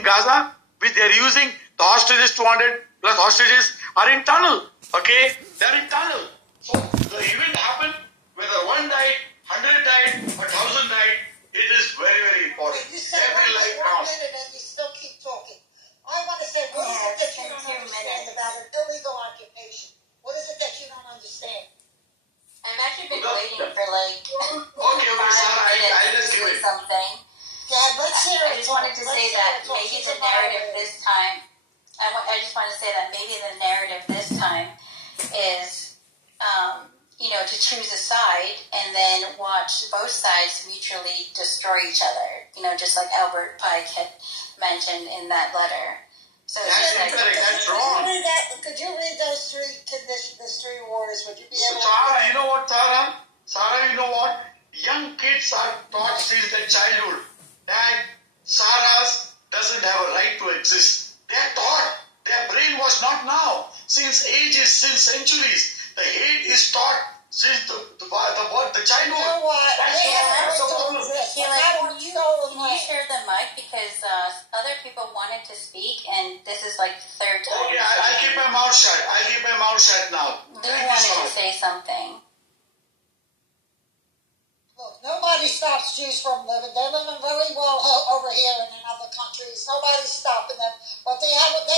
in Gaza, which they are using, the hostages, 200 plus hostages, are in tunnel. Okay? They are in tunnel. So the event happened, whether one died, 100 died, 1,000 died, it is very, very important. You said every life one counts. minute and you still keep talking. I want to say, what is it that you don't understand about an illegal occupation? What is it that you don't understand? I've actually been waiting for like Okay, Sarah, I'll just give it. Something. Yeah, let's hear it. I just wanted to say that maybe the narrative this time, I just want to say that maybe the narrative this time is, to choose a side and then watch both sides mutually destroy each other. Just like Albert Pike had mentioned in that letter. So That's incorrect. That's wrong. Could you read those three conditions, those three orders? Would you be able to? Sarah, you know what, Sarah? Sarah, you know what? Young kids are taught since their childhood that Sarah's doesn't have a right to exist. They are taught. Their brain was not now. Since ages, since centuries, the hate is taught since the childhood. You know what? That's the problem. Can you share the mic because other people wanted to speak and this is like the third time. Okay, I'll keep my mouth shut. I'll keep my mouth shut now. Lou wanted to say something. Look, nobody stops Jews from living. They're living very well over here and in other countries. Nobody's stopping them. But they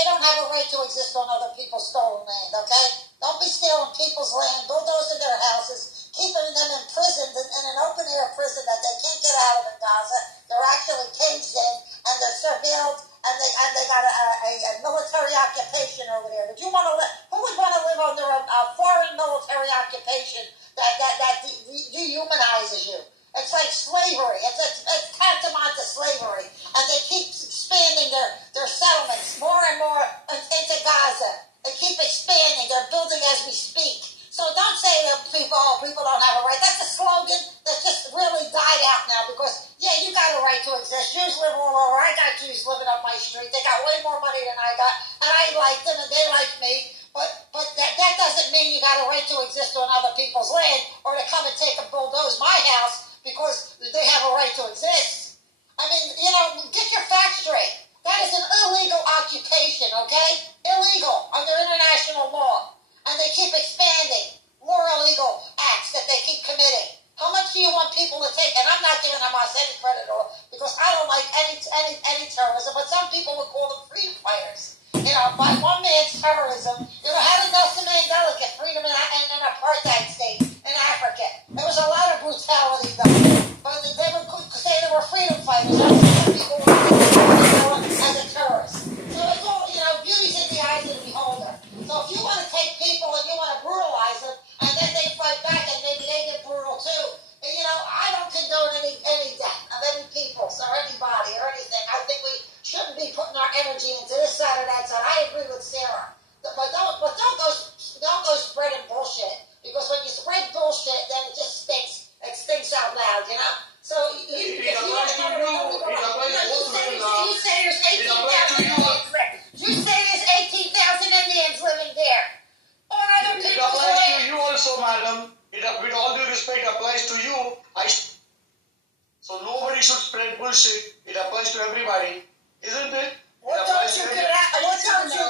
don't have a right to exist on other people's stolen land, okay? Don't be stealing people's land, bulldozing their houses, keeping them imprisoned in an open-air prison that they can't get out of in Gaza. They're actually caged in, and they're surveilled, and they got a military occupation over there. Who would want to live under a foreign military occupation that dehumanizes you? It's like slavery. It's tantamount to slavery. And they keep expanding their settlements more and more into Gaza. They keep expanding. They're building as we speak. So don't say that people don't have a right. That's a slogan that's just really died out now because, yeah, you got a right to exist. Jews live all over. I got Jews living up my street. They got way more money than I got, and I like them, and they like me. But that doesn't mean you got a right to exist on other people's land or to come and take and bulldoze my house because they have a right to exist. I mean, get your facts straight. That is an illegal occupation, okay? Illegal under international law. And they keep expanding more illegal acts that they keep committing. How much do you want people to take? And I'm not giving them us any credit or because I don't like any terrorism, but some people would call them freedom fighters. By one man's terrorism, how did Nelson Mandela get freedom in an apartheid state in Africa? There was a lot of brutality though. But they would say they were freedom fighters. That's what people were as a terrorist. So it's all, beauty's in the eyes of the beholder. So if you want to take people and you want to brutalize them, and then they fight back and maybe they get brutal too, I don't condone any death of any people or anybody or anything. I think we shouldn't be putting our energy into this side or that side. I agree with Sarah. But don't go spreading bullshit. Because when you spread bullshit, then it just stinks. It stinks out loud, So if you don't know, you say there's 18,000 Indians there. You say there's 18,000 Indians living there. On other people's land. It applies to you also, madam. With all due respect, applies to you. So nobody should spread bullshit. It applies to everybody. Isn't it? What don't you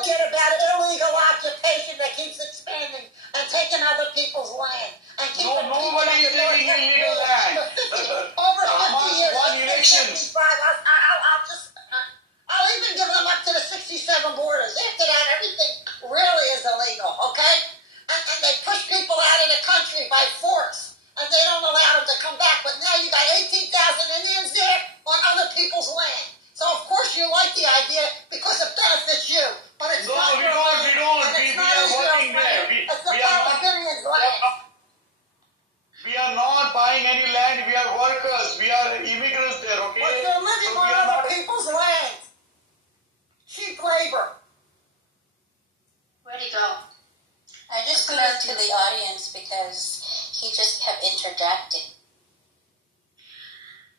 get about illegal occupation that keeps expanding and taking other people's land? And nobody is taking illegal land. Over 50 years. One elections. I'll even give them up to the 67 borders. After that, everything really is illegal, okay? And they push people out of the country by force. And they don't allow them to come back. But now you got 18,000 Indians there on other people's land. So, of course, you like the idea because it benefits you. But it's not your land. We are working there. We are not buying any land. We are workers. We are immigrants there, okay? But they're living on other people's land. Cheap labor. Where'd he go? I just put out to the audience because he just kept interjecting.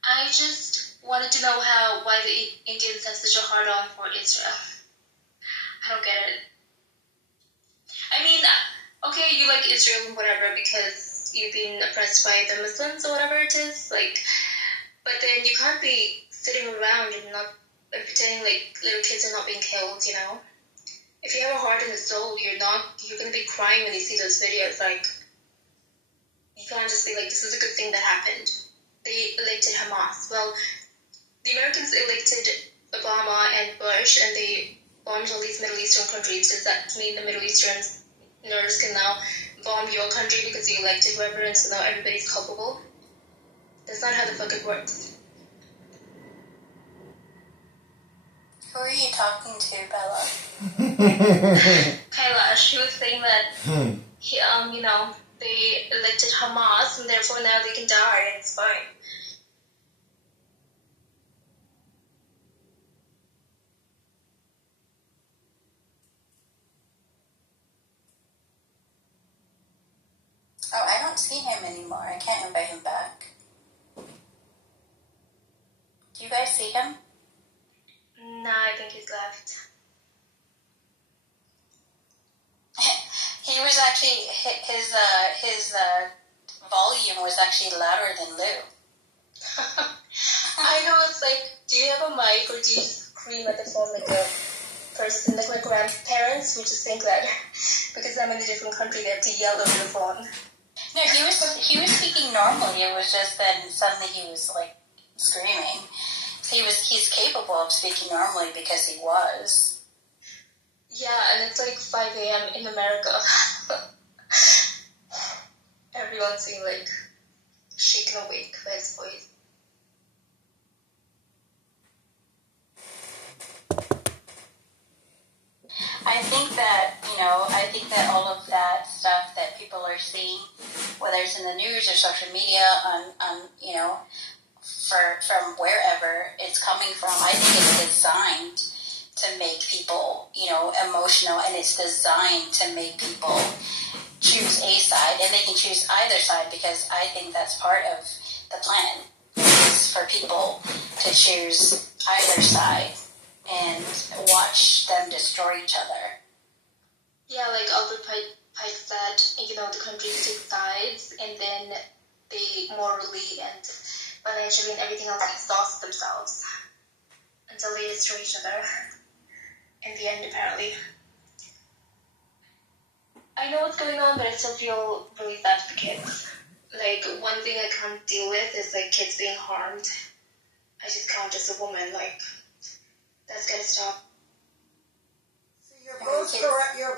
I just wanted to know why the Indians have such a hard-on for Israel. I don't get it. I mean, okay, you like Israel and whatever because you've been oppressed by the Muslims or whatever it is, but then you can't be sitting around and not like pretending like little kids are not being killed, you know. If you have a heart and a soul, you're gonna be crying when you see those videos. Like, you can't just be like, this is a good thing that happened. They elected Hamas. Well, the Americans elected Obama and Bush, and they bombed all these Middle Eastern countries. Does that mean the Middle Easterners can now bomb your country because you elected whoever, and so now everybody's culpable? That's not how the fuck it works. Who are you talking to, Bella? Kailash, she was saying that they elected Hamas, and therefore now they can die, and it's fine. Oh, I don't see him anymore. I can't invite him back. Do you guys see him? No, I think he's left. He was actually, his volume was actually louder than Lou. I know, it's like, do you have a mic or do you scream at the phone like a person, like my grandparents, who just think that because I'm in a different country they have to yell over the phone? No, he was speaking normally. It was just then suddenly he was like screaming. He's capable of speaking normally because he was. Yeah, and it's like 5 a.m. in America. Everyone's being like shaken awake by his voice. I think that all of that stuff that people are seeing, whether it's in the news or social media, from wherever it's coming from, I think it's designed to make people, emotional, and it's designed to make people choose a side, and they can choose either side because I think that's part of the plan, is for people to choose either side and watch them destroy each other. Yeah, like Albert Pike said, the countries take sides, and then they morally and financially and everything else exhaust themselves until they destroy each other. In the end, apparently. I know what's going on, but I still feel really sad for the kids. Like, one thing I can't deal with is, like, kids being harmed. I just can't as a woman, like, that's gotta stop. You're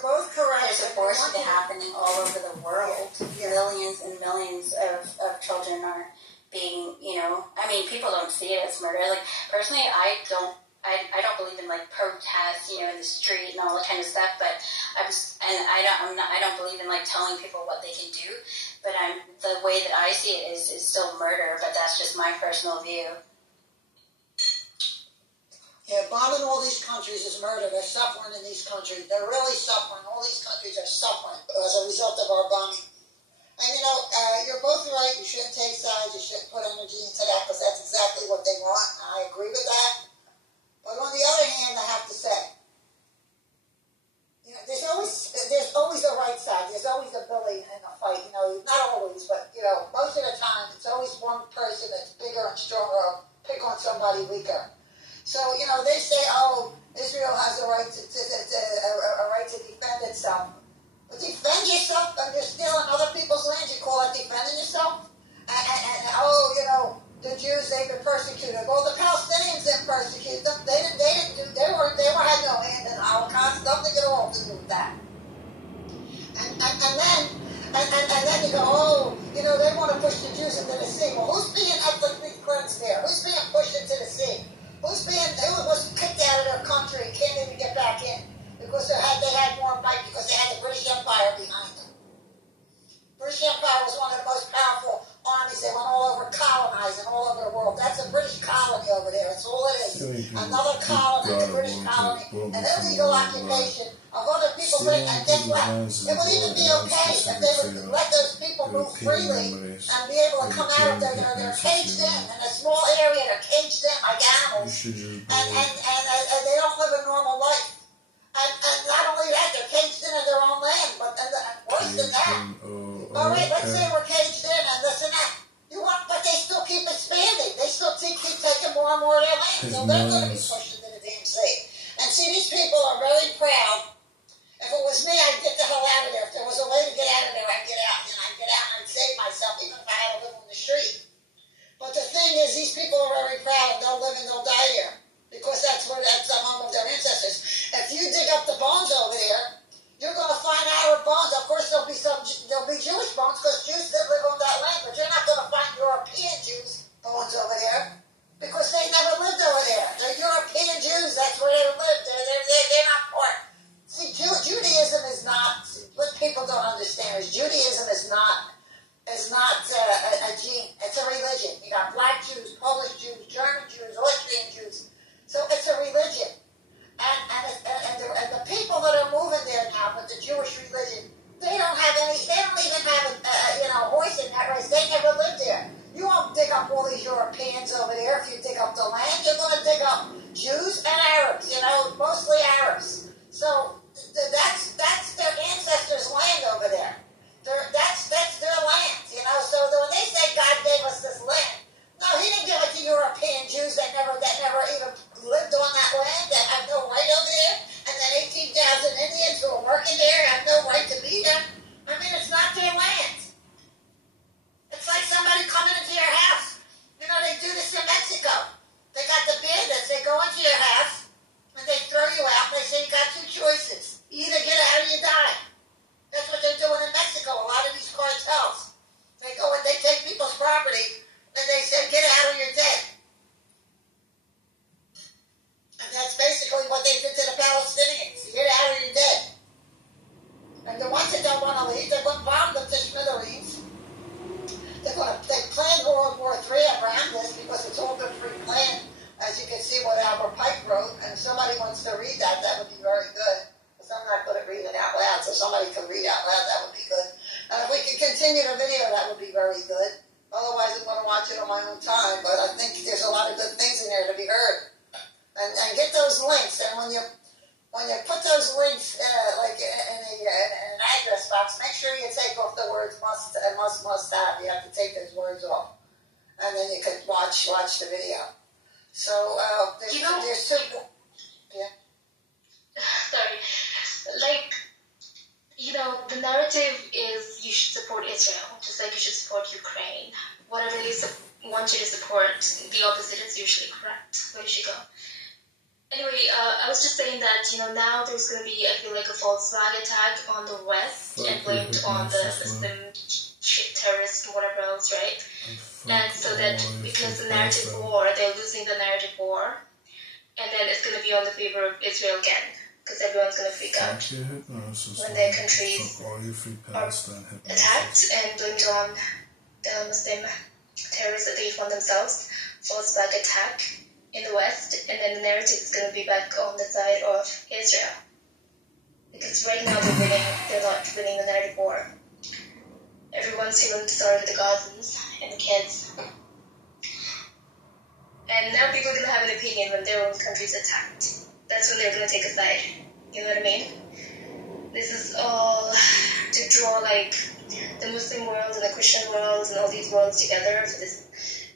both correct. There's abortion happening all over the world. Yeah. Millions and millions of children are being, people don't see it as murder. Like, personally, I don't believe in like protests, in the street and all that kind of stuff. But I don't believe in like telling people what they can do. But the way that I see it is still murder. But that's just my personal view. Yeah, bombing all these countries is murder. They're suffering in these countries. They're really suffering. All these countries are suffering as a result of our bombing. And you're both right. You shouldn't take sides. You shouldn't put energy into that because that's exactly what they want. And I agree with that. But on the other hand, I have to say, there's always a right side. There's always a bully in a fight. Not always, but most of the time, it's always one person that's bigger and stronger. Pick on somebody weaker. So they say, Israel has a right to defend itself. But defend yourself when you're stealing other people's land. You call that defending yourself? And the Jews, they've been persecuted. Well, the Palestinians didn't persecute them. They had no hand in the Holocaust. Nothing at all to do with that. And then you go, they want to push the Jews into the sea. Well, who's being ethnically cleansed there? Who's being pushed into the sea? Who was kicked out of their country and can't even get back in because they had more might because they had the British Empire behind them. British Empire was one of the most powerful armies. They went all over colonizing all over the world. That's a British colony over there. That's all it is. Another colony, a British colony, an illegal occupation of other people. And guess what? It would even be okay if they would let those people move freely and be able to come out of there. They're caged in a small area. They're caged in like animals, and they don't live a normal life. And not only that, they're caged in their own land, but worse than that. All right, let's say we're caged in and this and that. But they still keep expanding. They still keep taking more and more of their land. So they're going to be pushed into the somebody wants to read that, that would be very good. Because I'm not good at reading out loud, so somebody could read out loud, that would be good. And if we could continue the video, that would be very good. Otherwise, I'm going to watch it on my own time. But I think there's a lot of good things in there to be heard. And get those links. And when you put those links like in an address box, make sure you take off the words must have. You have to take those words off. And then you could watch the video. So there's two. Yeah. Sorry. Like, the narrative is you should support Israel, just like you should support Ukraine. Whatever they want you to support, the opposite is usually correct. Where you should go. Anyway, I was just saying that, now there's going to be, I feel like, a Volkswagen attack on the West and blamed on the Muslim terrorists and whatever else, right? And so that because the narrative war, they're losing the narrative war, and then it's going to be on the favor of Israel again, because everyone's going to freak out when their countries are attacked and blamed on the Muslim terrorists that they fund themselves. Volkswagen attack in the West, and then the narrative is going to be back on the side of Israel. Because right now they're not winning the narrative war. Everyone's feeling sorry for the Gazans and the kids. And now people are going to have an opinion when their own country's attacked. That's when they're going to take a side. You know what I mean? This is all to draw the Muslim world and the Christian world and all these worlds together for this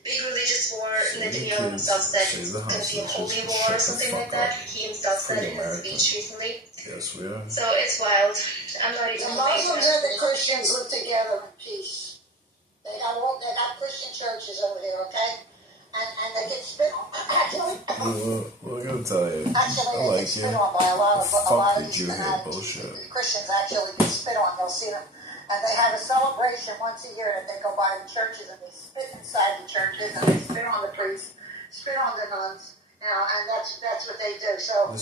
big religious war. Netanyahu himself said it's going to be a holy war or something like that. He himself said in his speech recently. Yes, we are. So it's wild. I'm not even. The Muslims and the Christians live together in peace. They got Christian churches over here, okay? And they get spit on. Actually, well, I gotta tell you, actually, I they like get spit on by a lot of these bullshit. Christians. Actually get spit on. You'll see them. And they have a celebration once a year that they go by the churches and they spit inside the churches and they spit on the priests, spit on the nuns, and that's what they do. So,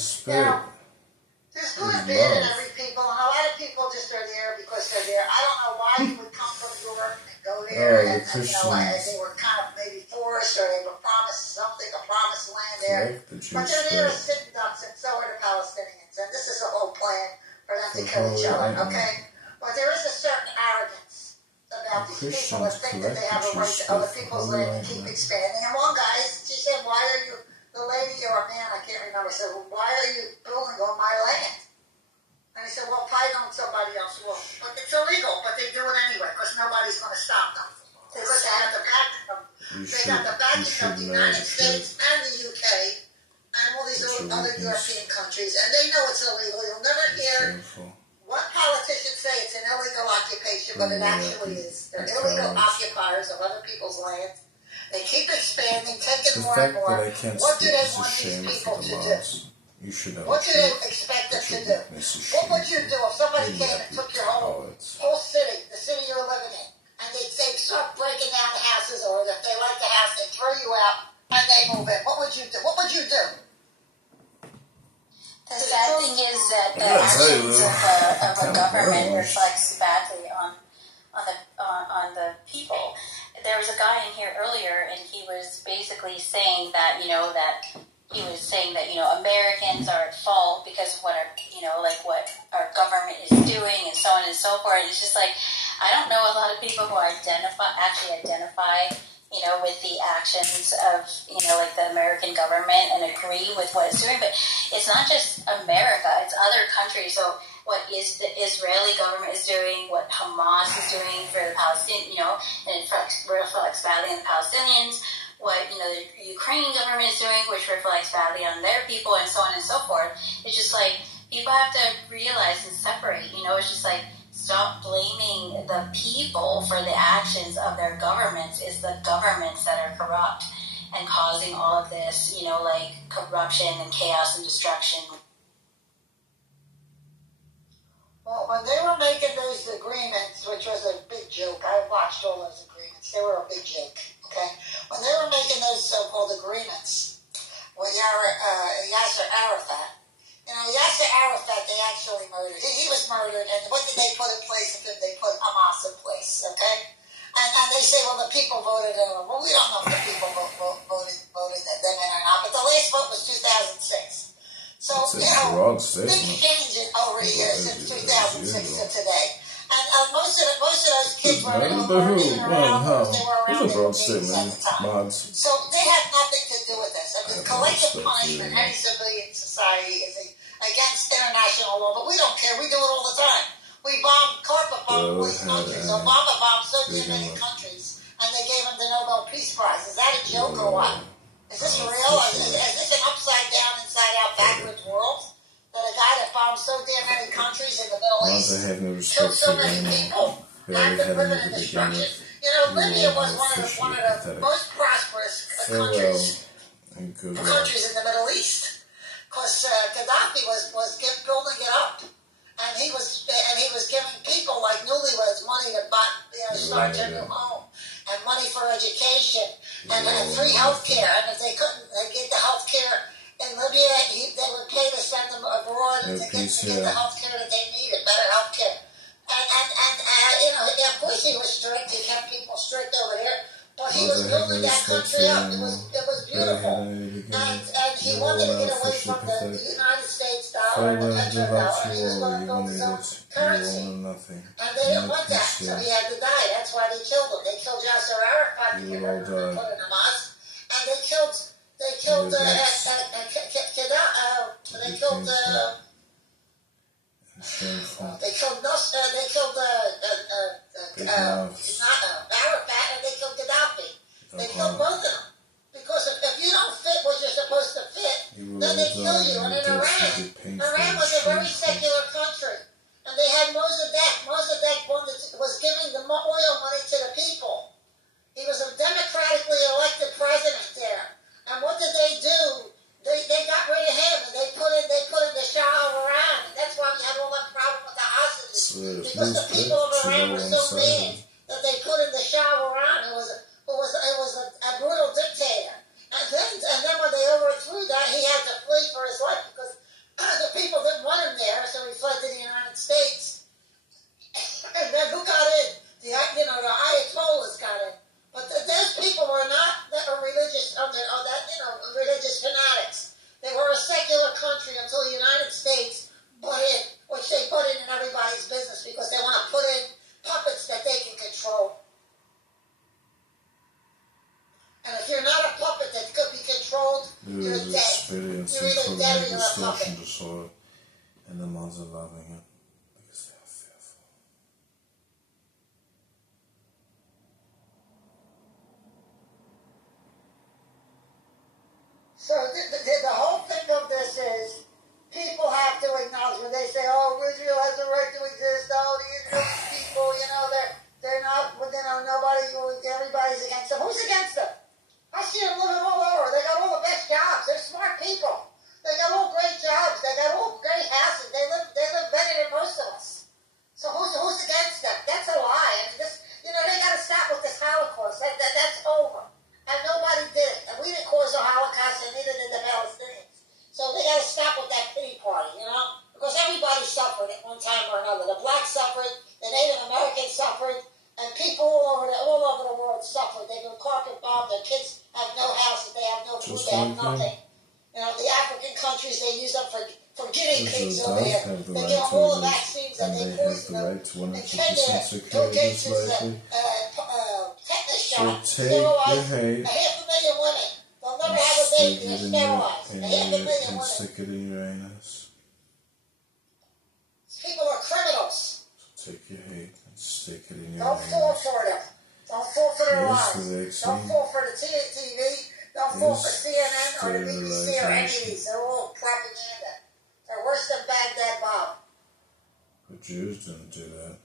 there's good and bad in every people, and a lot of people just are there because they're there. I don't know why you would come from Europe and go there, and they were kind of maybe forced or they were promised something, a promised land there. But they're there as sitting ducks, and so are the Palestinians. And this is a whole plan for them to kill each other, okay? But there is a certain arrogance about these people that think that they have a right to other people's land and keep expanding. And one guy, she said, why are you, the lady or a man, I can't remember, said, well, why are you building on my land? And he said, well, probably on somebody else's land. But it's illegal, but they do it anyway because nobody's going to stop them. Because they have the backing of, of the United States and the UK and all these other European countries. And they know it's illegal. You'll never hear what politicians say it's an illegal occupation, but it actually is. They're illegal occupiers of other people's lands. They keep expanding, taking more and more. What do they want these people to do? What do they expect them to do? What would you do if somebody came and took your whole city, the city you're living in, and they start breaking down the houses, or if they like the house, they throw you out and they move in? What would you do? What would you do? The sad thing is that the actions of a government reflects badly on the people. There was a guy in here earlier, and he was basically saying that Americans are at fault because of what our government is doing and so on and so forth. It's just like, I don't know a lot of people who identify with the actions of, the American government and agree with what it's doing. But it's not just America, it's other countries. So what is the Israeli government is doing, what Hamas is doing for the Palestinians, and it reflects badly on the Palestinians, what, the Ukrainian government is doing, which reflects badly on their people, and so on and so forth. It's just like, people have to realize and separate, it's just like, stop blaming the people for the actions of their governments. It's the governments that are corrupt and causing all of this, corruption and chaos and destruction. Well, when they were making those agreements, which was a big joke, I watched all those agreements. They were a big joke, okay? When they were making those so-called agreements with Yasser Arafat, Yasser Arafat, they actually murdered. He was murdered, and what did they put in place? They put Hamas in place, okay? And they say, well, the people voted in him. Well, we don't know if the people voted them in or not, but the last vote was 2006. So, It's a you know, broad big statement. change over here since 2006 to today. And most of those kids were even around as they were around It's a broad in the statement. at the time. Mods. So they have nothing to do with this. I mean, collective respect punishment in you. any civilian society is against international law, but we don't care. We do it all the time. We bomb, carpet bomb all these countries. Obama bombed so many countries, and they gave him the Nobel Peace Prize. Is that a joke or what? Is this real? Is this an upside down, inside out, backwards world? That a guy that bombed so damn many countries in the Middle East killed so many people, active living in destruction. You know, Libya was one of the most prosperous countries in the Middle East, because Gaddafi was building it up, and he was giving people like newlyweds money to buy, start their new home, and money for education, and free health care, and if they couldn't get the health care in Libya, they would pay to send them abroad to get the health care that they needed, better health care. And of course he was strict. He kept people strict over there. But he was building that country up. It was beautiful. And he wanted to get away from the United States dollar and the petro dollar. And he was going to build his own currency. And they didn't want that, so he had to die. That's why they killed him. They killed Yasser Arafat, the American put in Hamas. And they killed Arafat, and they killed Gaddafi. They killed both of them. Because if you don't fit what you're supposed to fit, then they kill you. And in Iran was a very secular country. And they had Mossadegh. Mossadegh was giving the oil money to the people. He was a democratically elected president there. And what did they do? They got rid of him, and they put in the Shah of Iran. And that's why we have all that problem with the hostages. Because the people of Iran were so mad that they put in the Shah of Iran. It was a brutal dictator. And then when they overthrew that, he had to flee for his life because the people didn't want him there, so he fled to the United States. And then who got in? The Ayatollahs got in. But those people were not religious, religious fanatics. They were a secular country until the United States put in, which they put in everybody's business because they want to put in puppets that they can control. And if you're not a puppet that could be controlled, you're dead. You're either dead or you're a puppet. And the mods are loving it because they are fearful. So the whole thing of this is people have to acknowledge when they say, "Oh, Israel has a right to exist." Oh, the Israeli people, they're not. Everybody's against them. Who's against them? I see them living all over. They got all the best jobs. They're smart people. They got all great jobs. They got all great houses. They live better than most of us. So who's against them? That's a lie. I mean, they got to stop with this Holocaust. That's over. And nobody did it. And we didn't cause the Holocaust, and neither did the Palestinians. So they got to stop with that pity party, because everybody suffered at one time or another. The blacks suffered, the Native Americans suffered, and people all over the world suffered. They've been carpet bombed. Their kids have no houses. They have no food. They have nothing. The African countries, they use them for guinea pigs over here. They give them all the vaccines and they poison them. In Kenya, Bill Gates' tetanus shot sterilized 500,000 women. They'll never have a baby. They're sterilized. 500,000 women. People are criminals. Take your hate and stick it in your Don't fall for them. Don't fall for their lies. Don't fall for the TV. Don't fall for CNN or the BBC or any of these. They're all propaganda. They're worse than Baghdad Bob. The Jews didn't do that.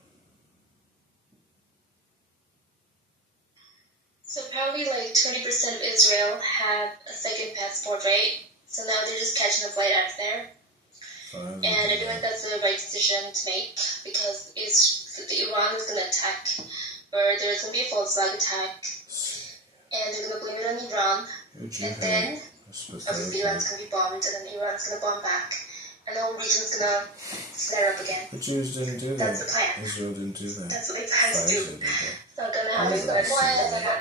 So apparently 20% of Israel have a second passport, right? So now they're just catching a flight out of there. And I feel like that's the right decision to make because Iran is going to attack, or there's going to be a false flag attack, and they're going to blame it on Iran, and then obviously Iran's going to be bombed, and then Iran's going to bomb back, and the whole region's going to flare up again. The Jews didn't do that. That's the plan. Israel didn't do that. That's what they plan to do. It's not going to happen.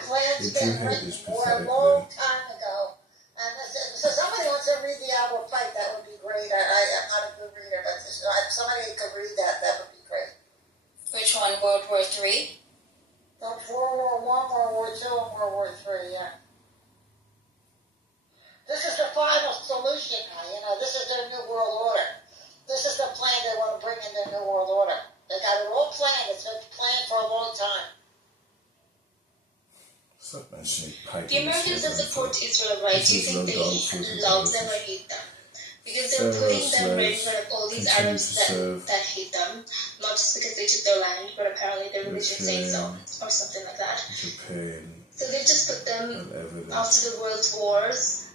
Plans been written for a long time ago. And so somebody wants to read the Albert Pike, that would be great. Pike The Americans that support Israel, right? Do you think they love them or hate them? Because they're putting them right in front of all these Arabs that hate them, not just because they took their land, but apparently their religion says so, or something like that. So they just put them after the world wars,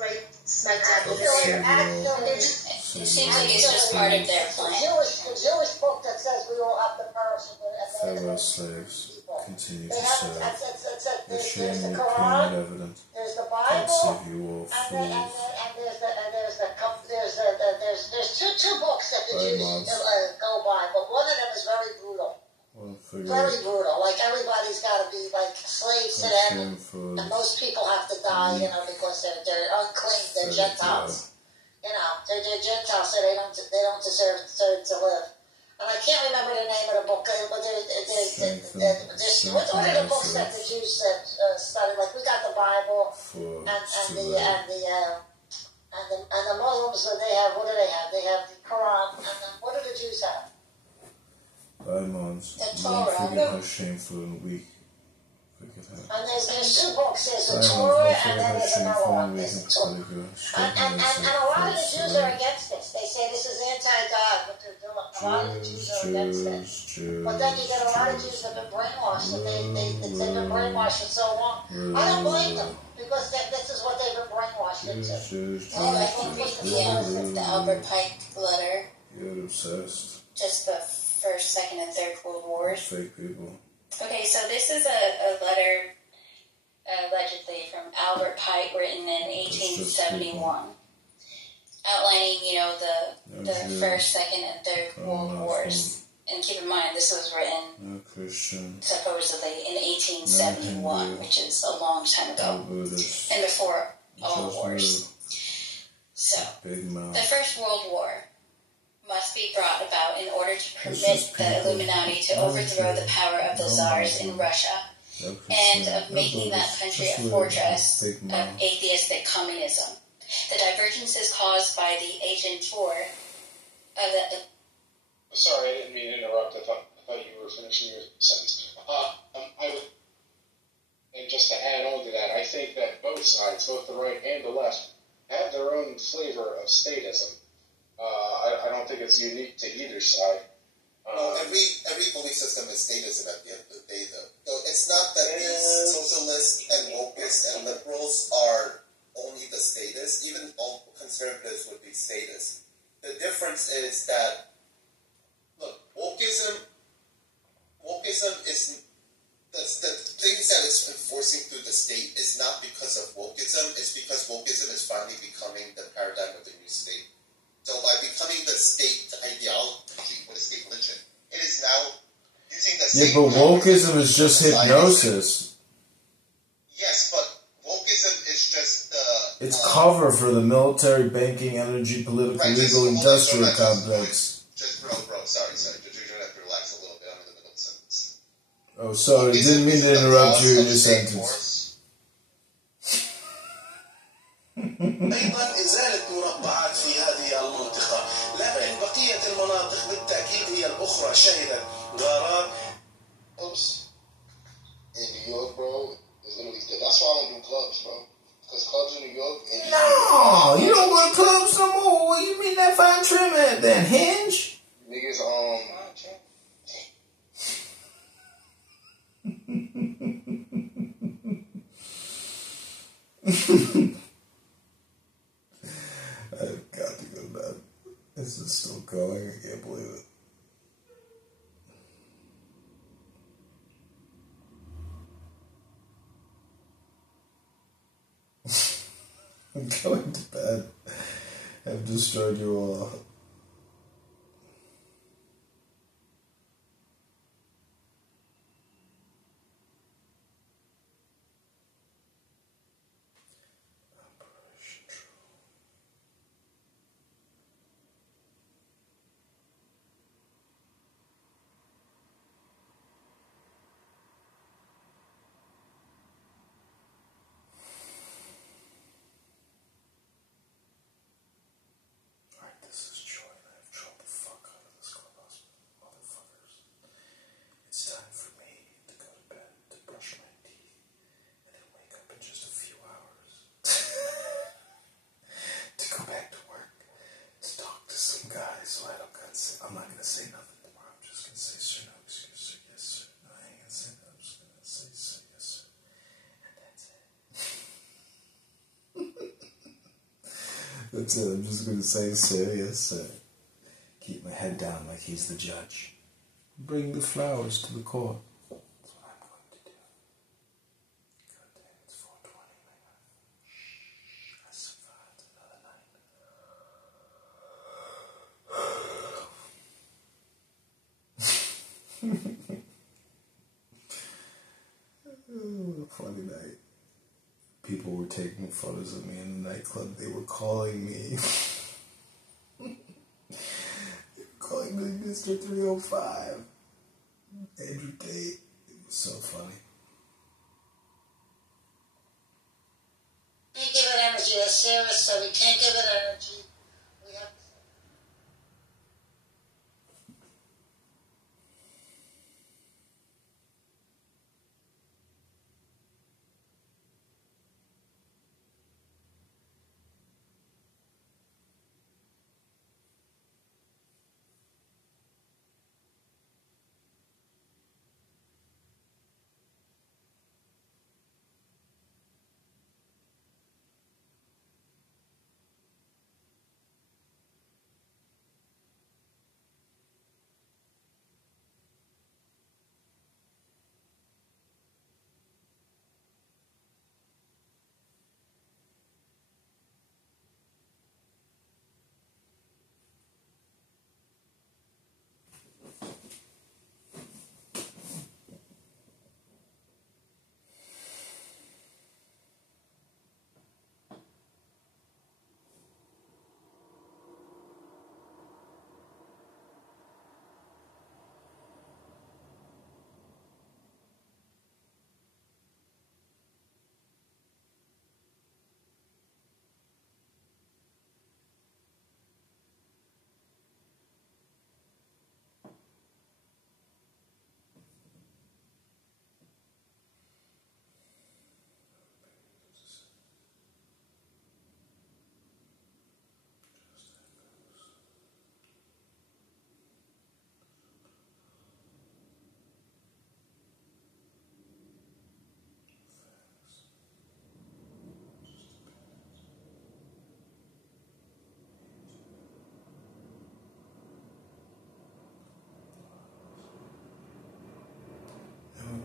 right smack dab over there. And they're just, it seems like it's just part of their plan. The Jewish book that says we all have to perish. Farewell slaves, continue to serve. The There's shame the will Quran, be evident. there's the God Bible, save you all and fools. there's two books that the Jews go by, but one of them is very brutal. Very brutal. Like everybody's got to be like slaves to them, and most people have to die, because they're unclean. They're Gentiles. They're Gentiles, so they don't deserve to live. And I can't remember the name of the book, but there's what are the books that the Jews study? Like we got the Bible, and the Muslims, they have, what do they have? They have the Quran, and then what do the Jews have? Diamonds. The Torah. Forget how shameful and weak. And there's two books. There's the Torah, and then there's another one. There's the Torah. And a lot of the Jews are against this. They say this is anti-God, what they're doing. A lot of the Jews are against this. But then you get a lot of Jews that have been brainwashed, and they've been brainwashed for so long. I don't blame them, because this is what they've been brainwashed into. Well, I think the Albert Pike letter, You're obsessed. just the First, Second, and Third World Wars. Fake people. Okay, so this is a letter allegedly from Albert Pike written in 1871, outlining, the First, Second, and Third World Wars. And keep in mind, this was written supposedly in 1871, which is a long time ago, and before all the wars. So, the First World War must be brought about in order to permit the Illuminati to overthrow the power of the Tsars in Russia, and of making that country a fortress of atheistic communism. The divergences caused by the agent tour of the... Sorry, I didn't mean to interrupt. I thought you were finishing your sentence. And just to add on to that, I think that both sides, both the right and the left, have their own flavor of statism. I don't think it's unique to either side. Every belief system is statism at the end of the day, though. So it's not that these socialists and wokists and liberals are only the statists. Even all conservatives would be statists. The difference is that, look, wokeism is the things that it's enforcing through the state is not because of wokeism. It's because wokeism is finally becoming the paradigm of the new state. So by becoming the state ideology or the state religion, it is now using the same... Yeah, but wokeism is just hypnosis. Yes, but wokeism is just the... It's cover for the military, banking, energy, political, legal, industrial complex. Just, bro, sorry. You're going to have to relax a little bit. I'm in the middle of the sentence. Oh, sorry, didn't mean to interrupt you in your sentence. أيضا إزالة مربعات في هذه المنطقة، لكن بقية المناطق بالتأكيد هي الأخرى شهدت غارات. Clubs in New York, bro, is literally that's why I don't do clubs, bro. Because clubs in New York. No, you don't go to clubs no more. What you mean that fine trim at then Hinge? Niggas, I've got to go to bed. This is still going. I can't believe it. I'm going to bed. I've destroyed you all. This is That's it. I'm just going to say, sir, yes, sir. Keep my head down like he's the judge. Bring the flowers to the court. That's what I'm going to do. God damn, it's 4:20, man. I survived another night. Funny night. People were taking photos of me in the nightclub. They were calling me. Calling me Mr. 305. Andrew Tate. It was so funny. We can't give it energy. That's serious, so we can't give it energy. We have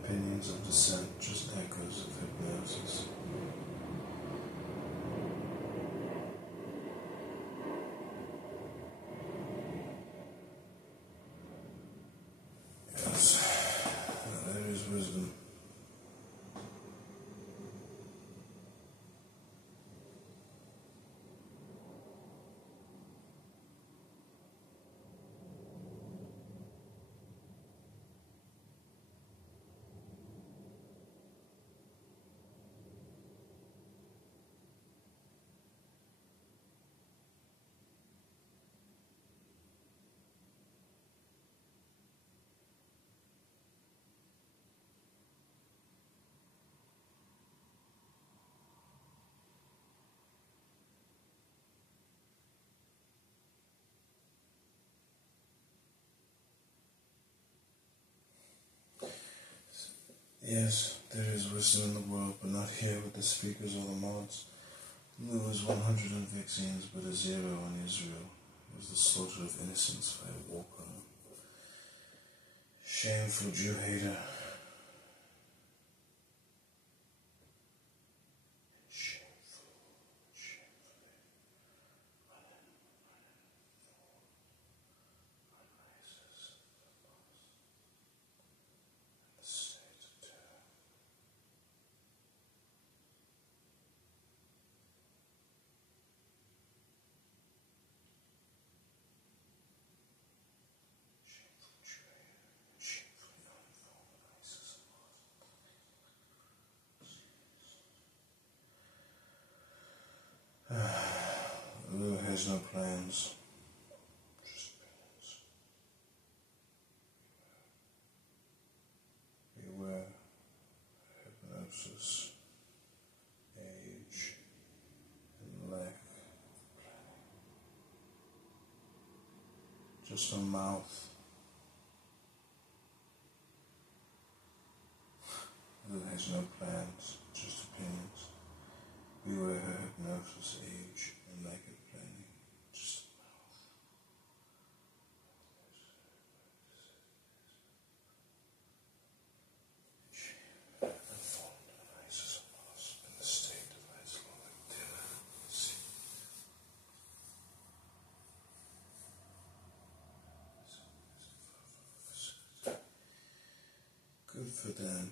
Opinions of dissent, just echoes of hypnosis. Yes, there is wisdom. Yes, there is wisdom in the world, but not here with the speakers or the mods. There was 100 in vaccines, but a 0 in Israel. It was the slaughter of innocents by a war criminal. Shameful Jew hater. Lou has no plans, just opinions. Beware hypnosis, age, and lack of planning. Just a mouth. Lou has no plans, just opinions. Beware her hypnosis, age, and lack of planning. for them.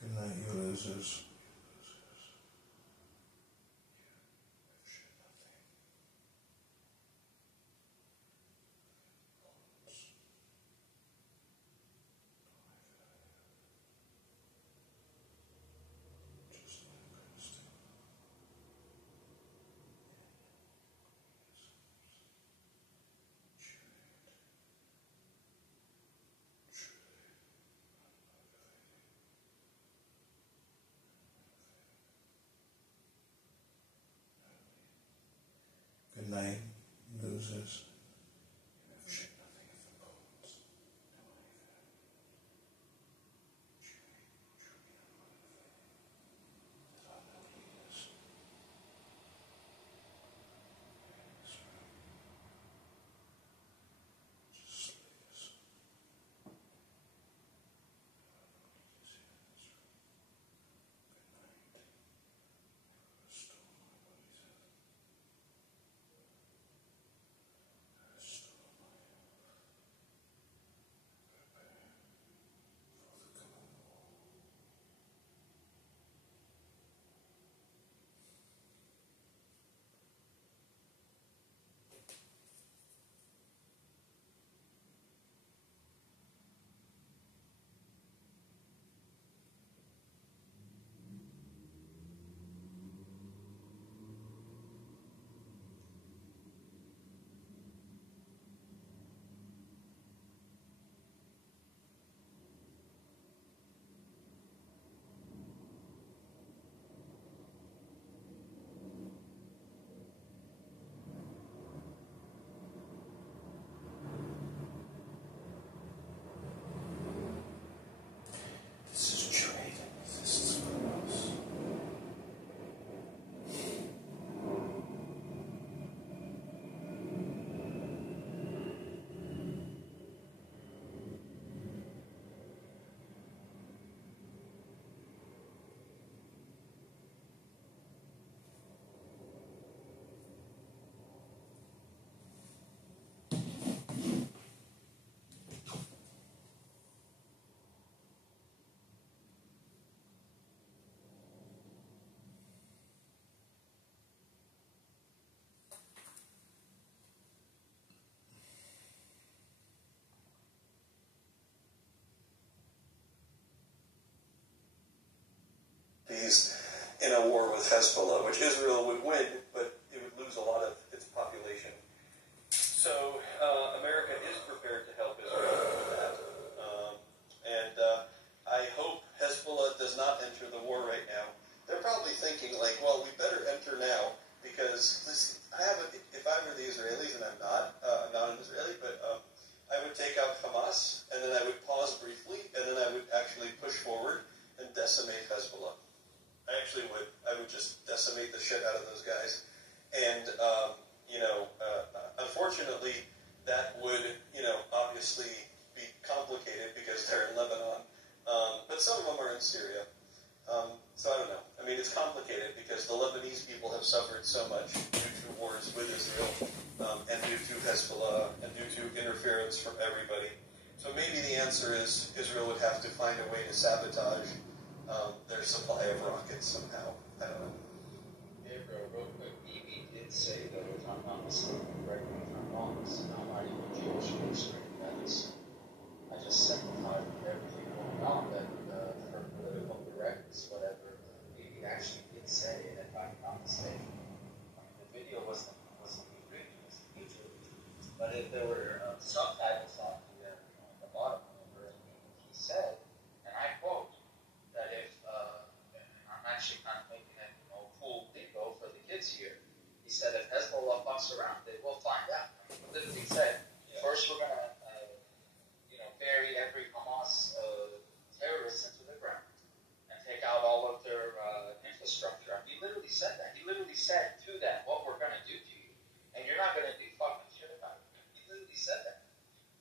Good night, you losers. Good night, losers. He's in a war with Hezbollah, which Israel would win, but it would lose a lot of its population. So America is prepared to help Israel with that. And I hope Hezbollah does not enter the war right now. They're probably thinking, like, well, we better enter now because listen, if I were the Israelis, and I'm not an Israeli, but I would take out Hamas, and then I would pause briefly, and then I would actually push forward and decimate Hezbollah. I actually would. I would just decimate the shit out of those guys. And, unfortunately, that would, obviously be complicated because they're in Lebanon. But some of them are in Syria. So I don't know. I mean, it's complicated because the Lebanese people have suffered so much due to wars with Israel, and due to Hezbollah, and due to interference from everybody. So maybe the answer is Israel would have to find a way to sabotage their supply of rockets somehow. I don't know. Yeah, bro, real quick, Bibi did say, though, if I'm not mistaken, correct me if I'm wrong, listen, I'm not even Jewish history, I just sympathize with everything going on, that for political correctness, whatever, Bibi actually did say, and if I'm not mistaken, I mean, the video wasn't Greek, it was YouTube, but if there were subtitles on the bottom of it, he said, and I quote, that if, and I'm actually kind of making it, cool lingo for the kids here. He said if Hezbollah fucks around, they will find out. He literally said, first we're going to, bury every Hamas terrorist into the ground and take out all of their infrastructure. I mean, he literally said that. He literally said to them what we're going to do to you, and you're not going to do fucking shit about it. He literally said that.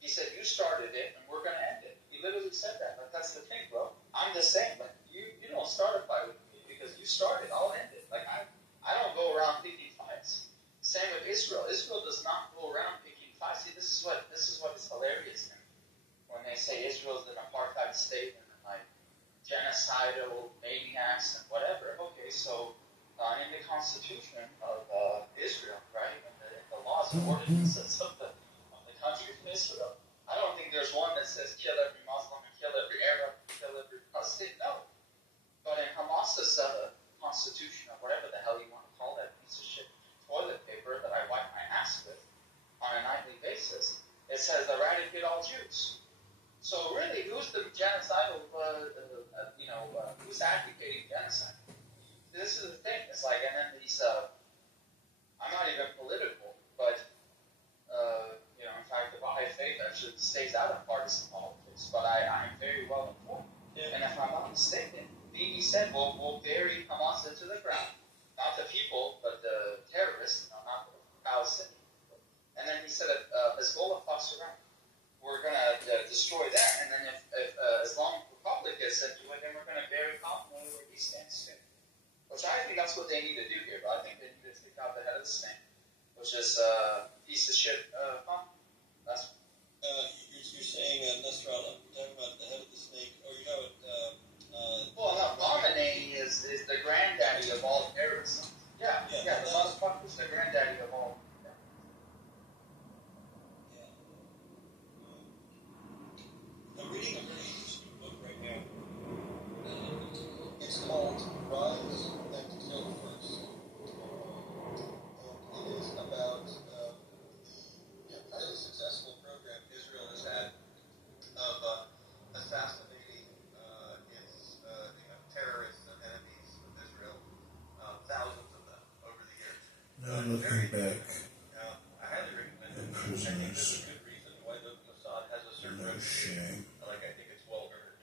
He said, you started it, and we're going to end it. He literally said that. But that's the thing, bro. I'm the same. Like, you don't start a fight with me because you started. I'll end it. Like, I don't go around picking fights. Same with Israel. Israel does not go around picking fights. See, this is what is hilarious to me. When they say Israel's an apartheid state and like genocidal maniacs and whatever. Okay, so in the Constitution of Israel, right, in the laws and ordinances of the country of Israel, I don't think there's one that says kill every Muslim and kill every Arab, kill every Palestinian. No. But in Hamas's constitution, or whatever the hell you want to call that piece of shit toilet paper that I wipe my ass with on a nightly basis, it says eradicate all Jews. So really, who's the genocidal, who's advocating genocide? This is the thing. It's like, and then these, I'm not even political, but, in fact, the Baha'i faith actually stays out of partisan politics, but I'm very well informed. Yeah. And if I'm not mistaken, Bibi said, we'll bury Hamas into the ground. Not the people, but the terrorists, not the Palestinians. And then he said, if Hezbollah fucks around, we're going to destroy that, and then if Islamic Republic gets into it, then we're going to bury Commonwealth where he stands too. Which I think that's what they need to do here, but I think they need to take out the head of the snake, which is piece of shit That's you're saying Nasrallah, you're talking about the head of the snake, or you're talking about... well, no, Khamenei is the granddaddy of all terrorism. Yeah, the motherfucker's the granddaddy of all. I'm reading a very interesting book right now. It's called Rise and Kill First. And it is about the highly successful program Israel has had of assassinating its terrorists and enemies of Israel, thousands of them over the years. Now looking back, I highly recommend it. prisoners. I think there's a good reason why the Mossad has a certain No shame. I think it's well earned.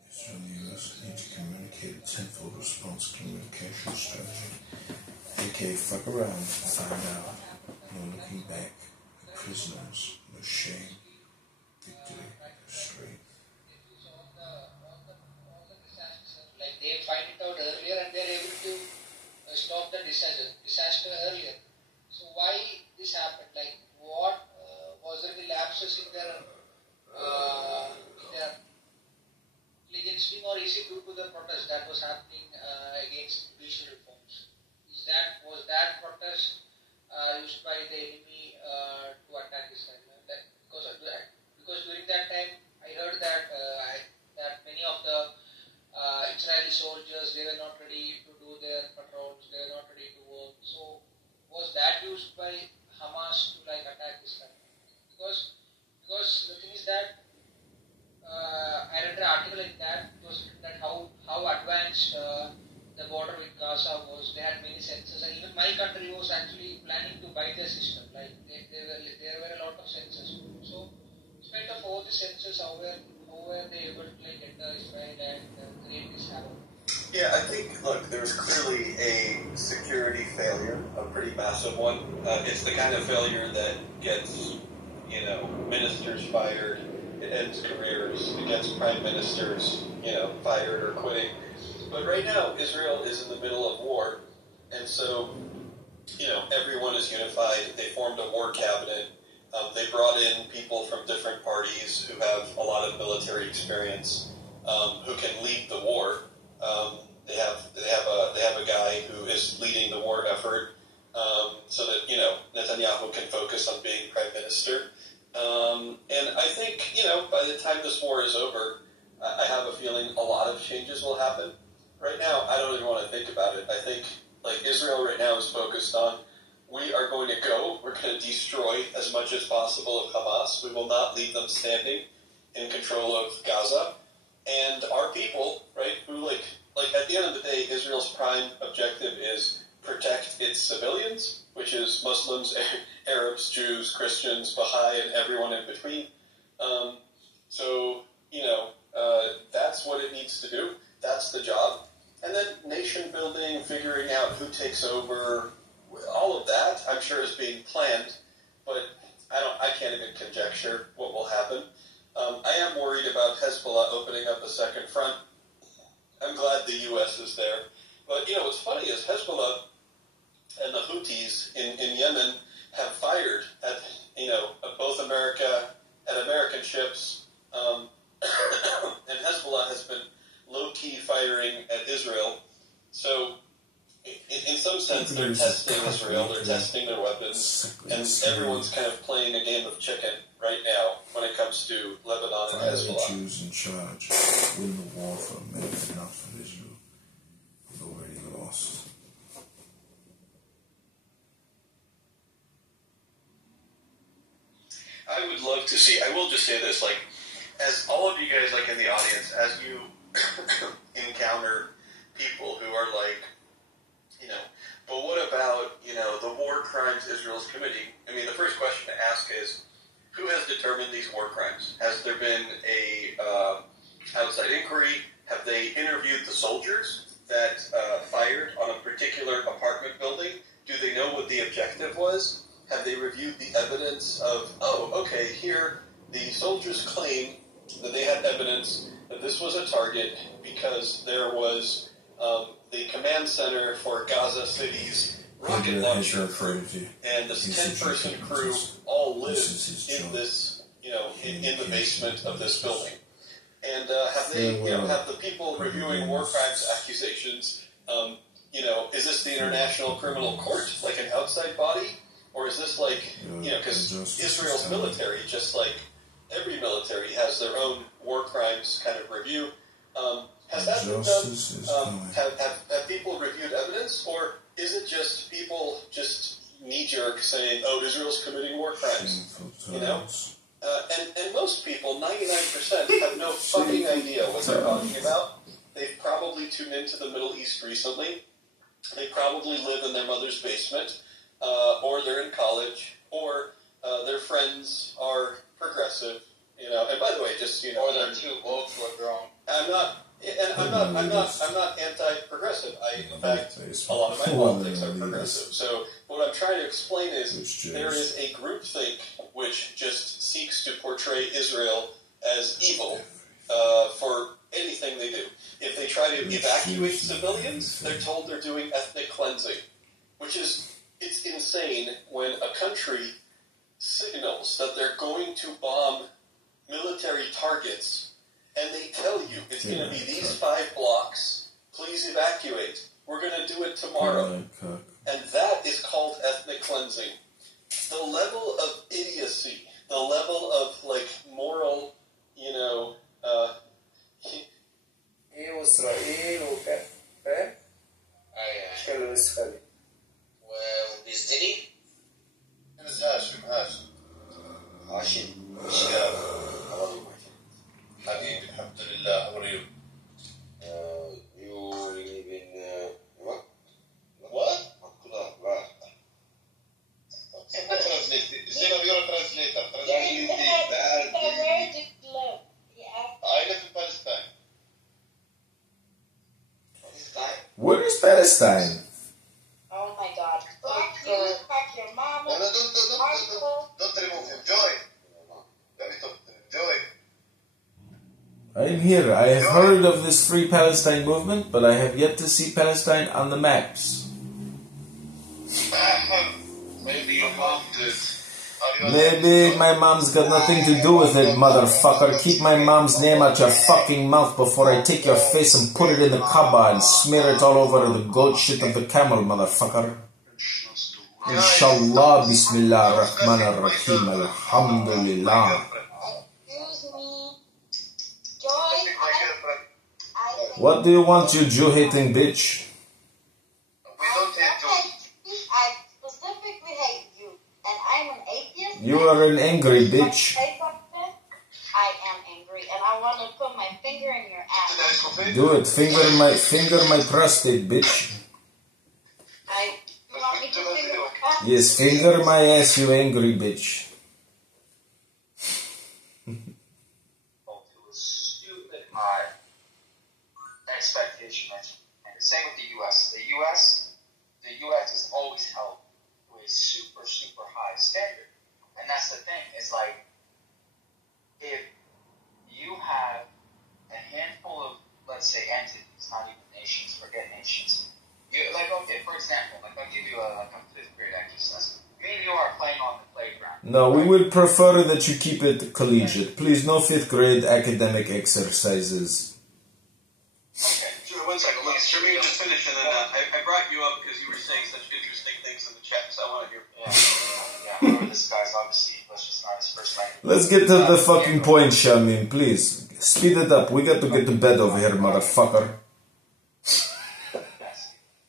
Israel and the US need to communicate a tenfold response communication strategy. aka fuck around and find out. No looking back. Prisoners, no shame. Victory, strength. Like they find it out earlier and they're able to stop the disaster earlier. So why this happened? Like what was there any lapses in their cleansing, or is it due to the protest that was happening against judicial reforms? Was that protest used by the enemy to attack Israel? Because during that time I heard that that many of the Israeli soldiers, they were not ready to do their patrols, they were not ready to work. So was that used by Hamas to attack Israel? Because he was actually planning to buy the system. Like there were a lot of censors. So, in spite of all the censors, how were they able to like enter Israel and create this havoc? Yeah, I think, look, there was clearly a security failure, a pretty massive one. It's the kind of failure that gets, ministers fired, it ends careers, it gets prime ministers, fired or quitting. But right now, Israel is in the middle of war, and so, everyone is unified. They formed a war cabinet. They brought in people from different parties who have a lot of military experience, who can lead the war. They have a guy who is leading the war effort, so that Netanyahu can focus on being prime minister. And I think by the time this war is over, I have a feeling a lot of changes will happen. Right now, I don't even want to think about it. I think Israel right now is focused on, we are going to go. We're going to destroy as much as possible of Hamas. We will not leave them standing in control of Gaza. And our people, right, who at the end of the day, Israel's prime objective is protect its civilians, which is Muslims, Arabs, Jews, Christians, Baha'i, and everyone in between. That's what it needs to do. That's the job. And then nation building, figuring out who takes over, all of that, I'm sure is being planned, but I can't even conjecture what will happen. I am worried about Hezbollah opening up a second front. I'm glad the U.S. is there. But, what's funny is Hezbollah and the Houthis in Yemen have fired at, both American ships, and Hezbollah has been low-key firing at Israel. So, in some sense, they're testing Israel, they're testing their weapons, and everyone's kind of playing a game of chicken right now when it comes to Lebanon and Hezbollah. The Jews in charge win the war for America, not for Israel. We've already lost. I would love to see, I will just say this, as all of you guys, in the audience, as you encounter people who are but what about, the war crimes Israel's committing? I mean, the first question to ask is, who has determined these war crimes? Has there been a outside inquiry? Have they interviewed the soldiers that fired on a particular apartment building? Do they know what the objective was? Have they reviewed the evidence of, here the soldiers claim that they had evidence that this was a target because there was the command center for Gaza City's rocket launcher crew, and this 10-person crew all lived in this, in the basement of this building. And have they, have the people reviewing war crimes accusations, is this the International Criminal Court, like an outside body? Or is this because Israel's military, just like every military, has their own war crimes kind of review. Has that been done? Have people reviewed evidence? Or is it just people just knee-jerk saying, Israel's committing war crimes? And most people, 99%, have no fucking idea what they're talking about. They've probably tuned into the Middle East recently. They probably live in their mother's basement, or they're in college, or their friends are progressive, And by the way, just or they're too old to have grown. I'm not anti-progressive. In fact, a lot of my politics are progressive. So what I'm trying to explain is there is a groupthink which just seeks to portray Israel as evil for anything they do. If they try to evacuate civilians, they're told they're doing ethnic cleansing, which is, it's insane when a country signals that they're going to bomb military targets, and they tell you it's going to be these 5 blocks, please evacuate. We're going to do it tomorrow. And that is called ethnic cleansing. The level of idiocy, the level of, moral, وإسرائيل وكذا فاهم؟ أي كانوا نسخة وبيزدري أنا هاشم شهاب حبيبي الحمد لله how are you? You live in what? Same here. I have heard of this Free Palestine movement, but I have yet to see Palestine on the maps. Maybe your mom did. Maybe my mom's got nothing to do with it, motherfucker. Keep my mom's name out your fucking mouth before I take your face and put it in the Kaaba and smear it all over the goat shit of the camel, motherfucker. Inshallah, Bismillah, Rahman Ar-Rahim, Alhamdulillah. Excuse me. Joy, What do you want, you Jew-hating bitch? I specifically hate you, and I'm an atheist. You are an angry bitch. I am angry, and I want to put my finger in your ass. Do it. Finger my prostate, bitch. You want me to finger your ass? Yes, finger my ass, you angry bitch. To a stupid high expectation. And the same with the U.S. The U.S. is always held to a super, super high standard. And that's the thing, is like, if you have a handful of, let's say, entities, not even nations, forget nations. Like, okay, for example, like I'll give you a 5th grade exercise. Me and you are playing on the playground. No, we would prefer that you keep it collegiate. Please, no 5th grade academic exercises. Okay, sure, one second. Let me just finish, and then I brought you up because you were saying such interesting things in the chat, so I want to hear. Yeah, whoever this guy's obviously English is not his first language. Let's get to the fucking point, Shamin, please. Speed it up. We got to get to bed over here, motherfucker.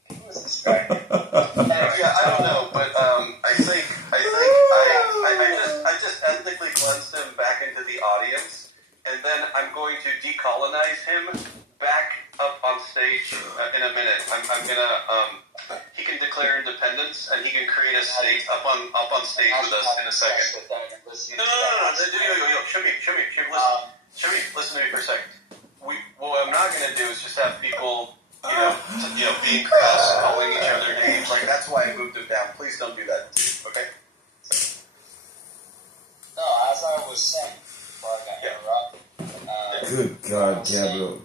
Who is this guy? Yeah, I don't know, but I think I just ethnically cleansed him back into the audience, and then I'm going to decolonize him back up on stage in a minute. I'm gonna he can declare independence and he can create a state up on stage with us in a second. No. Shami, listen to me for a second. What I'm not gonna do is just have people being crass, calling each other names. Like, that's why I moved him down. Please don't do that, okay? No, as I was saying before I got interrupted. Good God, Gabriel.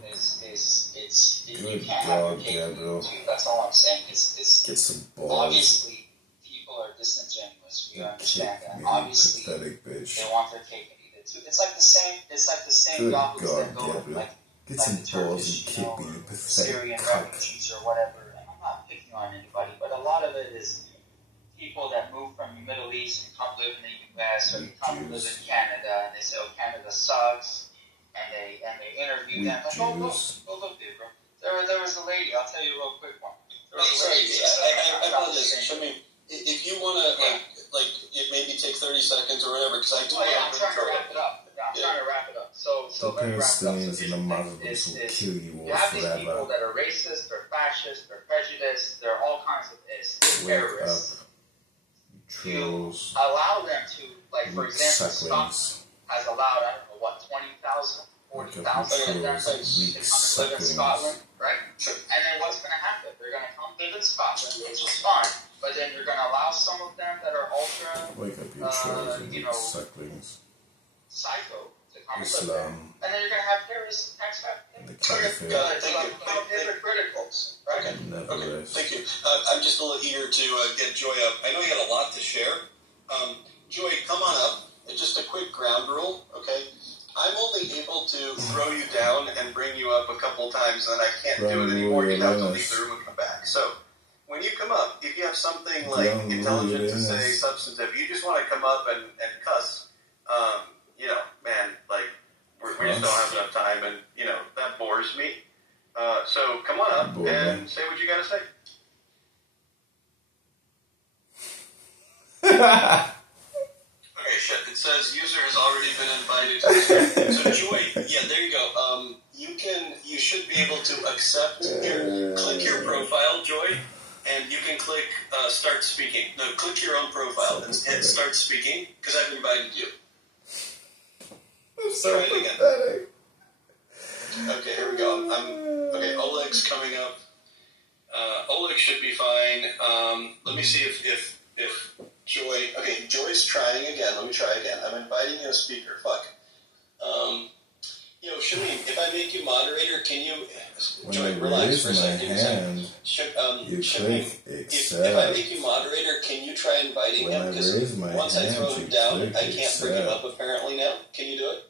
Good God, Gabriel. That's all I'm saying. Get some balls. Obviously, people are disingenuous. We understand that. Obviously, pathetic bitch. they want their cake and eat it too. It's like the same Good yahoos God, that go Gabriel. Get like some the balls Turkish, and kick me, you pathetic Syrian cunt. refugees or whatever. And I'm not picking on anybody, but a lot of it is people that move from the Middle East and come live in the U.S. or they come and live in Canada, and they say, "Oh, Canada sucks," and they interview them. Like, oh look, dude, bro. There was a lady. I'll tell you a real quick one. There was a lady. I apologize. Shami, if you want to it maybe take 30 seconds or whatever, because I do. I'm trying to wrap it up. So The let me wrap it up. Palestinians and the Muslims will kill you You all have these people forever. that are racist, they're fascist, they're prejudiced, they're all kinds of Wake terrorists. up, trolls, Allow them to, like, for you example, sucklings. Scotland has allowed, I don't know, what, 20,000, 40,000 immigrants to come and live in Scotland, right? And then what's going to happen? They're going to come live in Scotland, which is fine, but then you're going to allow some of them that are ultra Wake up, you trolls and you sucklings. psycho to come and live there. Islam, And then you're going to have terrorist attacks back. the caliphate, Hypocritical, right? never Okay, rest. thank you. I'm just a little eager to get Joy up. I know you got a lot to share. Joy, come on up. Just a quick ground rule, okay? I'm only able to throw you down and bring you up a couple times, and then I can't do it anymore. You have to leave the room and come back. So, when you come up, if you have something like intelligent to say, substantive, you just want to come up and cuss, man, like, we just don't have enough time, and, that bores me. So, come on up and say what you got to say. Okay, shit. It says user has already been invited. So Joy, yeah, there you go. You should be able to accept click your profile, Joy, and you can click start speaking. No, click your own profile and hit start speaking, because I've invited you. Try it again. Okay, here we go. Okay, Oleg's coming up. Oleg should be fine. Let me see if Joy... Okay, Joy's trying again. Let me try again. I'm inviting you a speaker. Fuck. Shameen, if I I make you moderator, can you... When Joy, I relax raise for a my second. Give me a second. hand, you Ship click if I accept. make you moderator, can you try inviting When him? I Because raise my once I hand, throw you him down, click I can't bring him accept. up apparently now. Can you do it?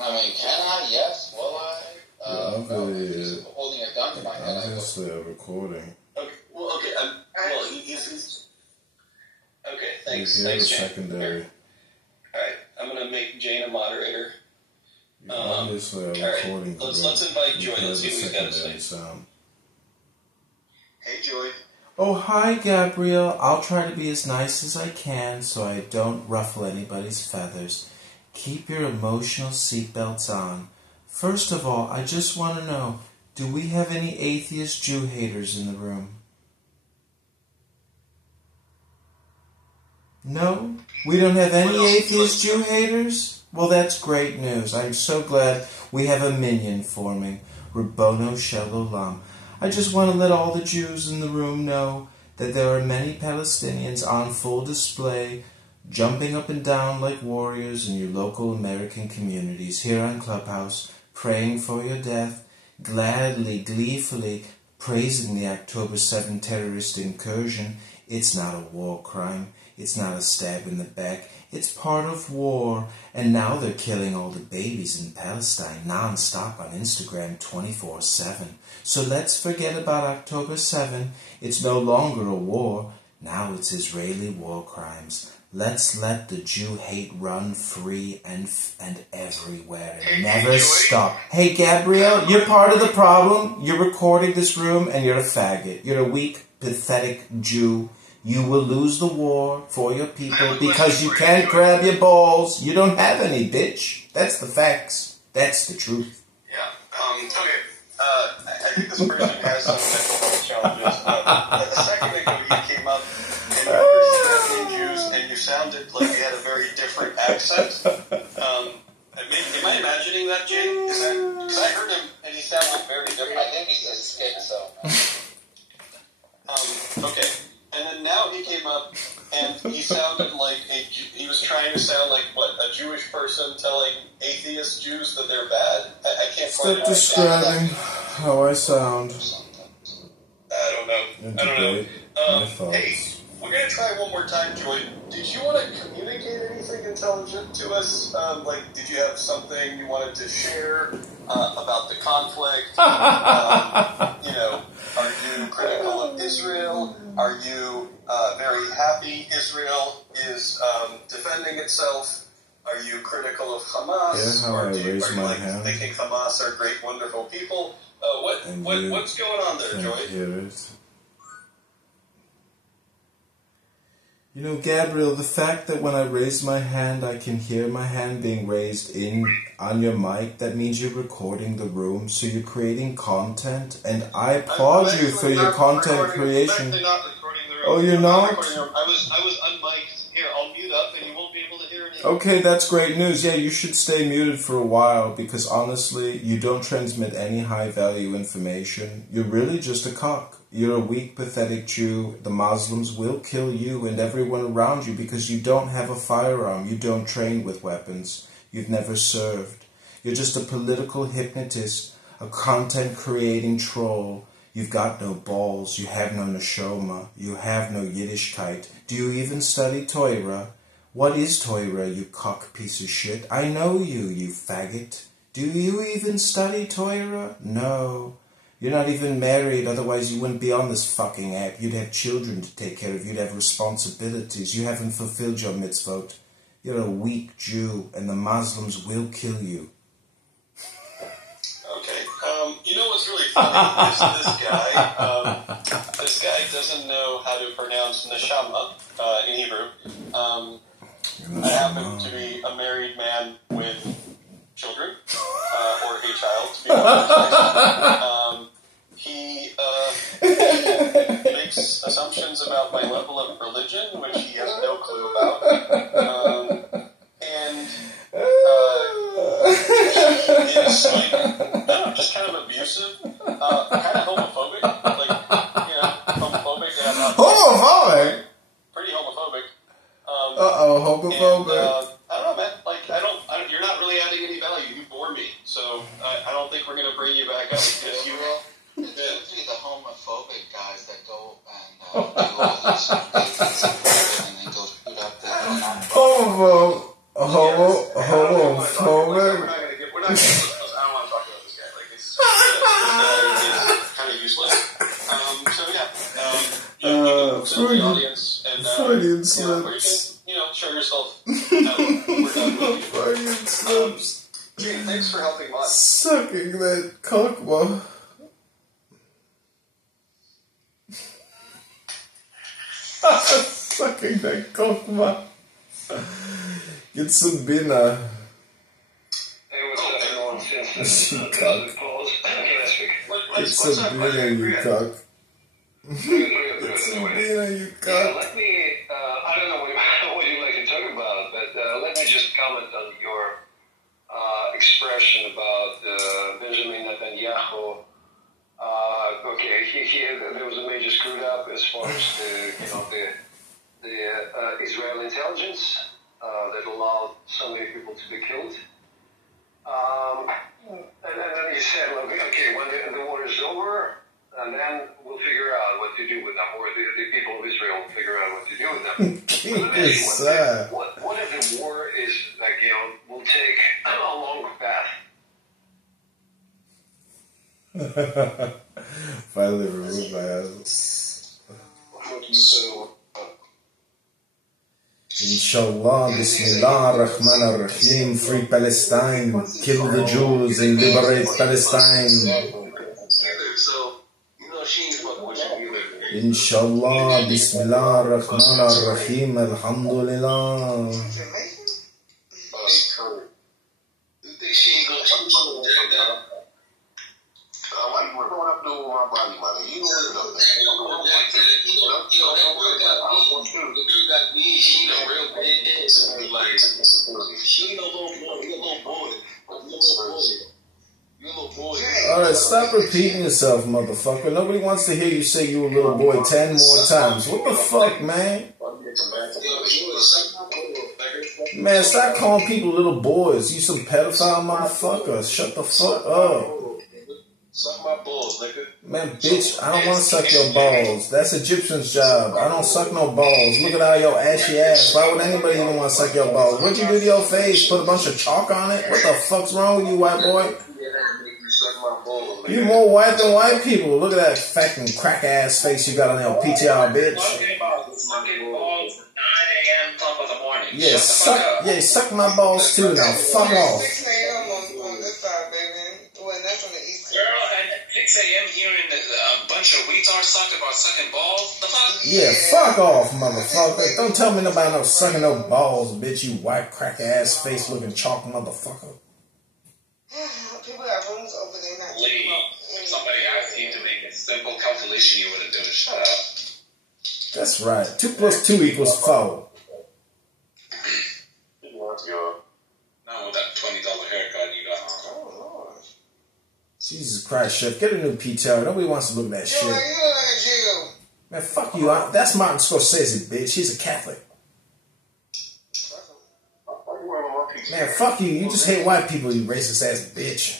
I mean, can I? Yes. Will I? No, if he's holding a gun to my head, I will. Obviously, a recording. Okay. Well, okay. He's okay. Thanks. You hear Thanks, the Jane. secondary. All right. I'm gonna make Jane a moderator. You obviously are all right. recording. Let's invite You Joy. hear Let's see the what he's got to say. secondary sound. Hey, Joy. Oh, hi, Gabrielle. I'll try to be as nice as I can so I don't ruffle anybody's feathers. Keep your emotional seatbelts on. First of all, I just want to know, do we have any atheist Jew haters in the room? No? We don't have any atheist Jew haters? Well, that's great news. I'm so glad we have a minion forming. Rabbono Shalom. I just want to let all the Jews in the room know that there are many Palestinians on full display, jumping up and down like warriors in your local American communities here on Clubhouse, praying for your death, gladly, gleefully praising the October 7 terrorist incursion. It's not a war crime. It's not a stab in the back. It's part of war. And now they're killing all the babies in Palestine non-stop on Instagram 24/7. So let's forget about October 7. It's no longer a war. Now it's Israeli war crimes. Let's let the Jew hate run free and everywhere and never stop. Hey, Gabrielle, you're part of the problem. You're recording this room and you're a faggot. You're a weak, pathetic Jew. You will lose the war for your people because you can't grab your balls. You don't have any, bitch. That's the facts. That's the truth. Yeah. Okay. I think this person has some mental health challenges. A second ago, you came up and you were speaking Jews, and you sounded like you had a very different accent. Am I imagining that, Jane? Because I heard him, and he sounded very different. I think he's just scared, so. Okay. And then now he came up, and he sounded like he was trying to sound like, what, a Jewish person telling atheist Jews that they're bad? I can't quite Stop describing how I sound. I don't know. Integrate my thoughts. Hey, we're going to try one more time, Joy. Did you want to communicate anything intelligent to us? Did you have something you wanted to share about the conflict? Are you critical of Israel? Are you very happy Israel is defending itself? Are you critical of Hamas? Yeah, how I raise my hand. Thinking Hamas are great, wonderful people? What's going on there, Joy? Hear it. You know, Gabriel, the fact that when I raise my hand, I can hear my hand being raised on your mic, that means you're recording the room, so you're creating content, and I applaud you for your content creation. I'm actually not recording the room. Oh, you're not? I was unmiked. Here, I'll mute up, and you won't be able to hear anything. Okay, that's great news. Yeah, you should stay muted for a while, because honestly, you don't transmit any high-value information. You're really just a cock. You're a weak, pathetic Jew. The Muslims will kill you and everyone around you because you don't have a firearm. You don't train with weapons. You've never served. You're just a political hypnotist, a content-creating troll. You've got no balls. You have no neshama. You have no Yiddishkeit. Do you even study Torah? What is Torah, you cock piece of shit? I know you, you faggot. Do you even study Torah? No. You're not even married, otherwise you wouldn't be on this fucking app. You'd have children to take care of. You'd have responsibilities. You haven't fulfilled your mitzvot. You're a weak Jew, and the Muslims will kill you. Okay. You know what's really funny is this guy doesn't know how to pronounce neshama in Hebrew. I happen to be a married man with children, or a child, to be more precise. He makes assumptions about my level of religion, which he has no clue about. And he is just kind of abusive, kind of homophobic, homophobic. And I'm not homophobic? Pretty homophobic. Homophobic. And, I don't know, man. go and do all these things and then go shoot up the Homo. We're not gonna get. I don't want to talk about this guy. Like it's kind of useless. So yeah, you the audience and Freudian slips. Show yourself. We're done with you. Freudian slips. Gene, thanks for helping Mike. Sucking that cockma. Sucking that cockma. Get some binner. Hey, what's up, everyone? Since You cock. Get some binner, you cock. Get some binner, you cock. Let me, I don't know what you'd like to talk about, but let me just comment on your expression about Benjamin Netanyahu. There was a major screwed up as far as the Israeli intelligence that allowed so many people to be killed. And then he said, okay, when the war is over, and then we'll figure out what to do with them, or the people of Israel will figure out what to do with them. Keep this sad. What if the war is, will take a long path? Finally removed my ass. So, Inshallah, Bismillah, Rahman ar-Rahim, free Palestine, kill the Jews and liberate Palestine. Inshallah, Bismillah, Rahman ar-Rahim, Alhamdulillah. Alright, stop repeating yourself, motherfucker. Nobody wants to hear you say you a little boy 10 more times. What the fuck, man? Man, stop calling people little boys. You some pedophile motherfucker. Shut the fuck up. suck my balls, nigga. Man, bitch, I don't want to suck your balls. That's Egyptian's job. I don't suck no balls. Look at all your ashy ass. Why would anybody even want to suck your balls? What'd you do to your face? Put a bunch of chalk on it? What the fuck's wrong with you, white boy? You more white than white people. Look at that fucking crack ass face you got on your PTR, bitch. Sucking balls 9 a.m. top of the morning. Yeah, suck my balls too now. Fuck off. 6 a.m. on this side, baby. Well, that's on the east side. Girl, at 6 a.m. hearing a bunch of retards talk about sucking balls. The fuck? Yeah, fuck off, motherfucker. Don't tell me about no sucking no balls, bitch, you white crack ass face looking chalk motherfucker. People have rooms over there not Lee, if somebody asked you to make a simple calculation, you wouldn't do it. Shut up. That's right. 2 + 2 = 4. Not with that $20 haircut you got. Oh, Lord. Jesus Christ, Chef. Get a new PTR. Nobody wants to look at that shit. You look like a Jew. Man, fuck you. That's Martin Scorsese, bitch. He's a Catholic. Man, fuck you. You just hate white people, you racist ass bitch.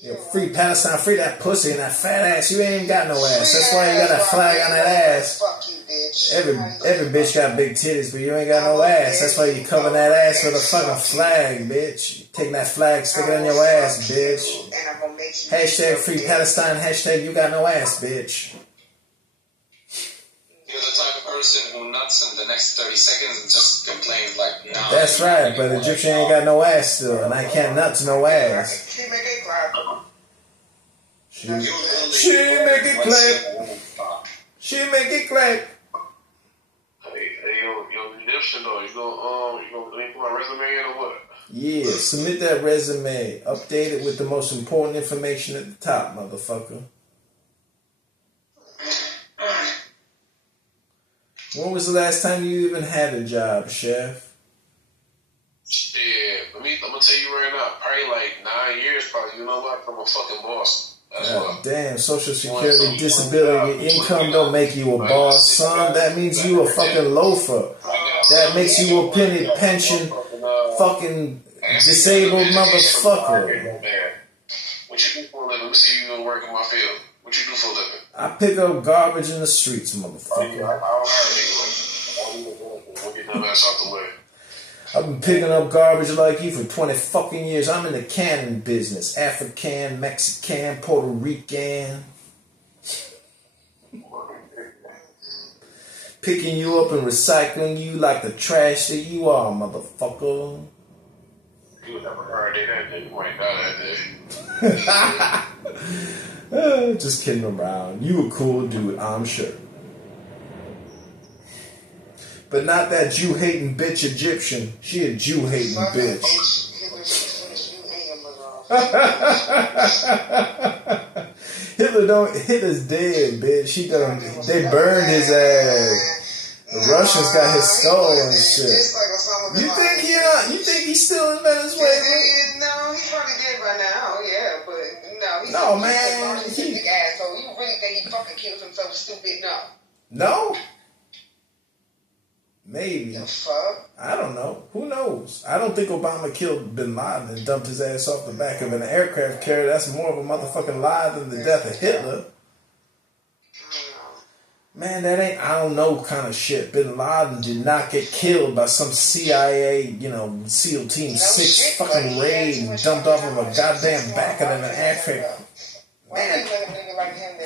Yeah, free Palestine, free that pussy and that fat ass. You ain't even got no ass. That's why you got that flag on that ass. Fuck you, bitch. Every bitch got big titties, but you ain't got no ass. That's why you cover that ass with a fucking flag, bitch. You taking that flag, stick it on your ass, bitch. And I'm gonna make you. Hashtag free Palestine, hashtag you got no ass, bitch. You're the type of person who nuts in the next 30 seconds and just complains like, nah. That's right, but Egyptian ain't got no ass still, and I can't nut to no ass. She make it clap. She make it clap. She make it clap. Hey, yo, redemption though. You gonna put my resume in or what? Yeah, submit that resume. Update it with the most important information at the top, motherfucker. When was the last time you even had a job, Chef? Yeah, I'm gonna tell you right now, probably like 9 years, probably. You know what? From a fucking boss. God damn, Social Security, disability, your income don't make you a boss, son. That means you a fucking loafer. That makes you a pension fucking disabled motherfucker. What you do for a living? Let me see you work in my field. What you do for a living? I pick up garbage in the streets, motherfucker. I don't have a nigga like that. We'll get that ass out the way. I've been picking up garbage like you for 20 fucking years. I'm in the canning business. African, Mexican, Puerto Rican. Picking you up and recycling you like the trash that you are, motherfucker. You would never heard that. You ain't got that day. Just kidding around. You a cool dude, I'm sure. But not that Jew-hating bitch Egyptian. She a Jew-hating bitch. Hitler's dead, bitch. They burned his ass. The Russians got his skull and shit. You think he's still in Venezuela? No, he's probably dead by now. Yeah, but no, he's no, a man. narcissistic asshole. You really think he fucking killed himself? Stupid? No. No. Maybe. The fuck? I don't know. Who knows? I don't think Obama killed Bin Laden and dumped his ass off the back of an aircraft carrier. That's more of a motherfucking lie than the death of Hitler. Man, that ain't I don't know kind of shit. Bin Laden did not get killed by some CIA, SEAL Team 6 fucking raid and dumped off of a goddamn back of an aircraft. Man,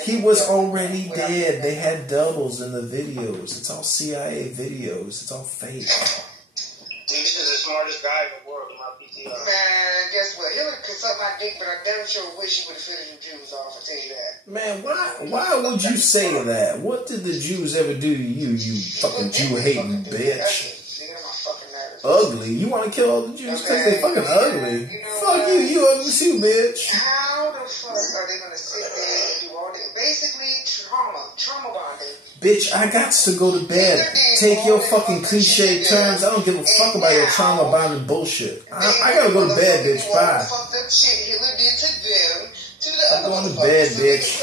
he was already dead. They had doubles in the videos. It's all CIA videos. It's all fake. This is the smartest guy in the world in my PTR. Man, guess what? Hillary could suck my dick, but I damn sure wish he would have finished the Jews off. I tell you that. Man, why would you say that? What did the Jews ever do to you, you fucking Jew-hating bitch? Ugly? You want to kill all the Jews because they fucking ugly? Fuck you, you ugly too, bitch. How the fuck are they gonna sit there and do all that? Basically, trauma bonding. Bitch, I got to go to bed. Take your fucking cliche terms. I don't give a fuck about your trauma bonding bullshit. I gotta go to bed, bitch. Bye. I'm going to bed, bitch.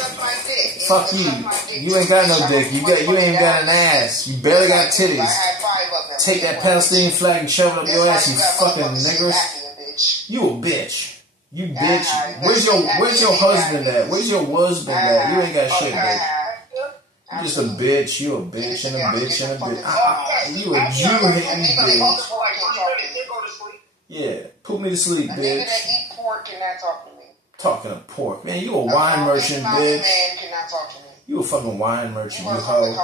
Fuck you. You ain't got no dick. You ain't got an ass. You barely got titties. Take that Palestinian flag and shove it up your ass, you fucking niggers. You a bitch. You bitch. Where's your husband at? Where's your husband at? You ain't got shit, bitch. You just a bitch. You a bitch and a bitch and a bitch. You a Jew-hating bitch. Yeah. Put me to sleep, bitch. Talking of pork. Man, you a wine merchant, bitch. You a fucking wine merchant, you hoe.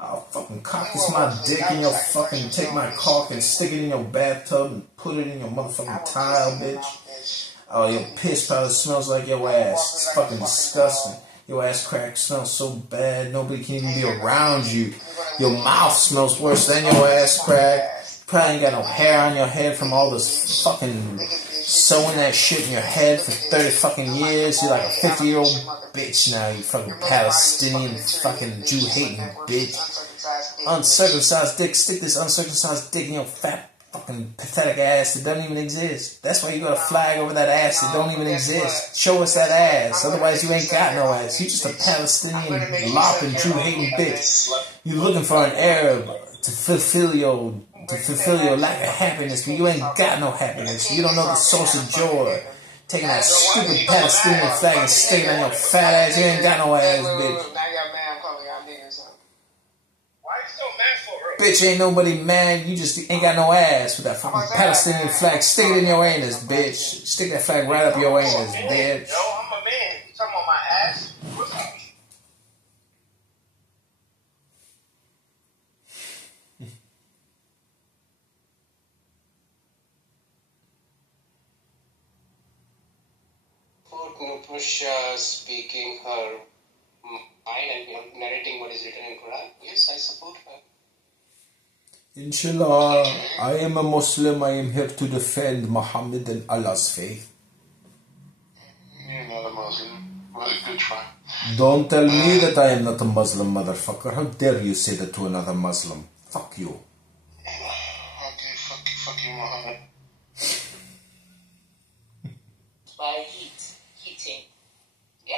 I'll fucking caucus my dick in your fucking, take my cock and stick it in your bathtub and put it in your motherfucking tile, bitch. Oh, your piss probably smells like your ass. It's fucking disgusting. Your ass crack smells so bad, nobody can even be around you. Your mouth smells worse than your ass crack. Probably ain't got no hair on your head from all this fucking sewing that shit in your head for 30 fucking years. You're like a 50-year-old bitch now, you fucking Palestinian fucking Jew-hating bitch. Uncircumcised dick. Stick this uncircumcised dick in your fat fucking pathetic ass that doesn't even exist. That's why you got a flag over that ass that don't even exist. Show us that ass. Otherwise you ain't got no ass. You just a Palestinian lopping Jew-hating bitch. You looking for an Arab to fulfill your lack of happiness, but you ain't got no happiness. You don't know the source of joy. Taking that stupid Palestinian flag and sticking on your fat ass. You ain't got no ass, bitch. Bitch, ain't nobody mad. You just ain't got no ass with that fucking Palestinian flag. Stick it in your anus, bitch. Stick that flag right up your anus, bitch. Yo, I'm a man. You talking about my ass? Nupusha speaking her mind and narrating what is written in Quran. Yes, I support her. Inshallah, I am a Muslim. I am here to defend Muhammad and Allah's faith. You're not a Muslim. Well, good try. Don't tell me that I am not a Muslim, motherfucker. How dare you say that to another Muslim? Fuck you. Okay, fuck you, Muhammad. By heating. Yeah?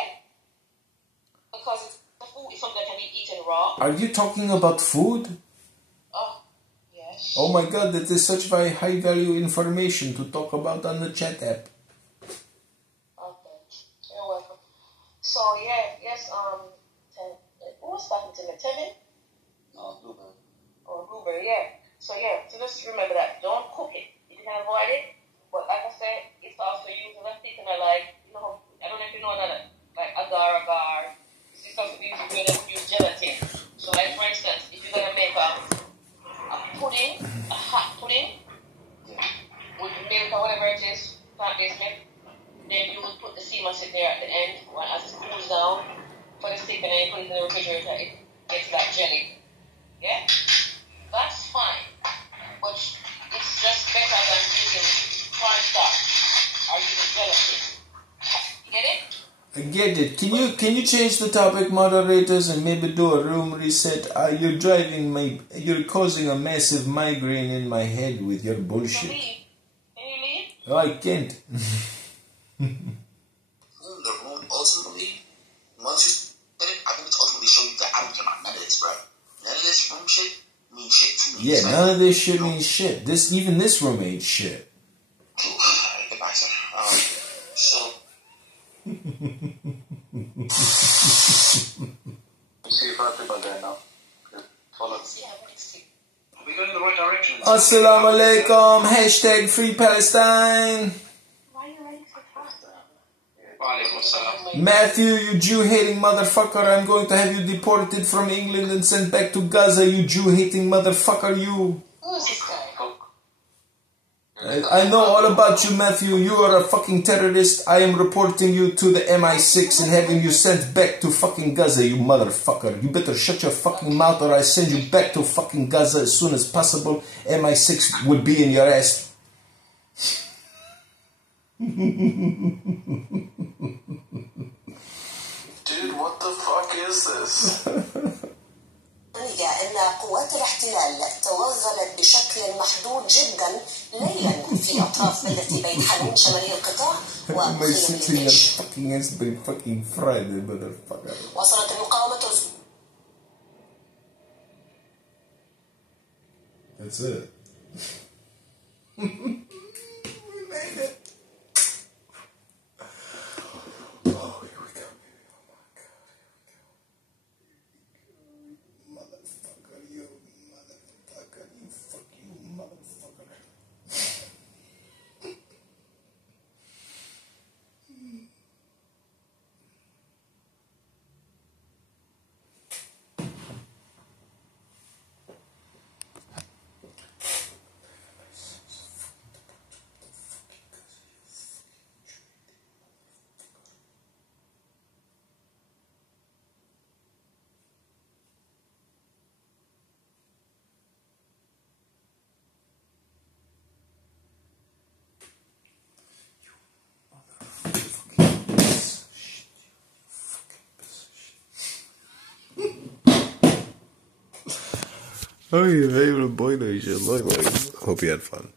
Because the food is something that can be eaten raw. Are you talking about food? Oh, yes. Oh my god, that is such high value information to talk about on the chat app. Okay. who was speaking to me? Tevin? No, blueberry. Or blueberry, yeah. So just remember that. Don't cook it. You can avoid it. But like I said, it's also used as a thickener, like, I don't know if you know another, like agar. This is something we use where they would use gelatin. So like, for instance, if you're going to make a pudding, a hot pudding, with milk or whatever it is, plant-based milk, then you would put the sea moss in there at the end, as it cools down, for the stick, and then you put it in the refrigerator, it gets that jelly. Yeah? That's fine. But it's just better than using cornstarch or using gelatin. You get it? I get it. Can you change the topic, moderators, and maybe do a room reset? You're causing a massive migraine in my head with your bullshit. Can you leave? Oh, I can't. The room ultimately, once you put it, I think it's ultimately show you that I don't care about none of this, bro. None of this room shit means shit to me. Yeah, none of this shit means shit. Even this room ain't shit. Goodbye, sir. So. See if everybody there now. Follow. Are we going in the right direction? Assalamu alaikum. Hashtag Free Palestine. Why are you writing so fast? Matthew, you Jew-hating motherfucker. I'm going to have you deported from England and sent back to Gaza, you Jew-hating motherfucker, you. Who is this guy? I know all about you, Matthew. You are a fucking terrorist. I am reporting you to the MI6 and having you sent back to fucking Gaza, you motherfucker. You better shut your fucking mouth or I send you back to fucking Gaza as soon as possible. MI6 will be in your ass. Dude, what the fuck is this? أن قوات الاحتلال توغلت بشكل محدود جدا ليلا في أطراف بلدة بيت حنون شمالي القطاع وصلت المقاومة. That's it. We made it. Oh, here we go. Oh, your favorite boy, though, you should look like. Hope you had fun.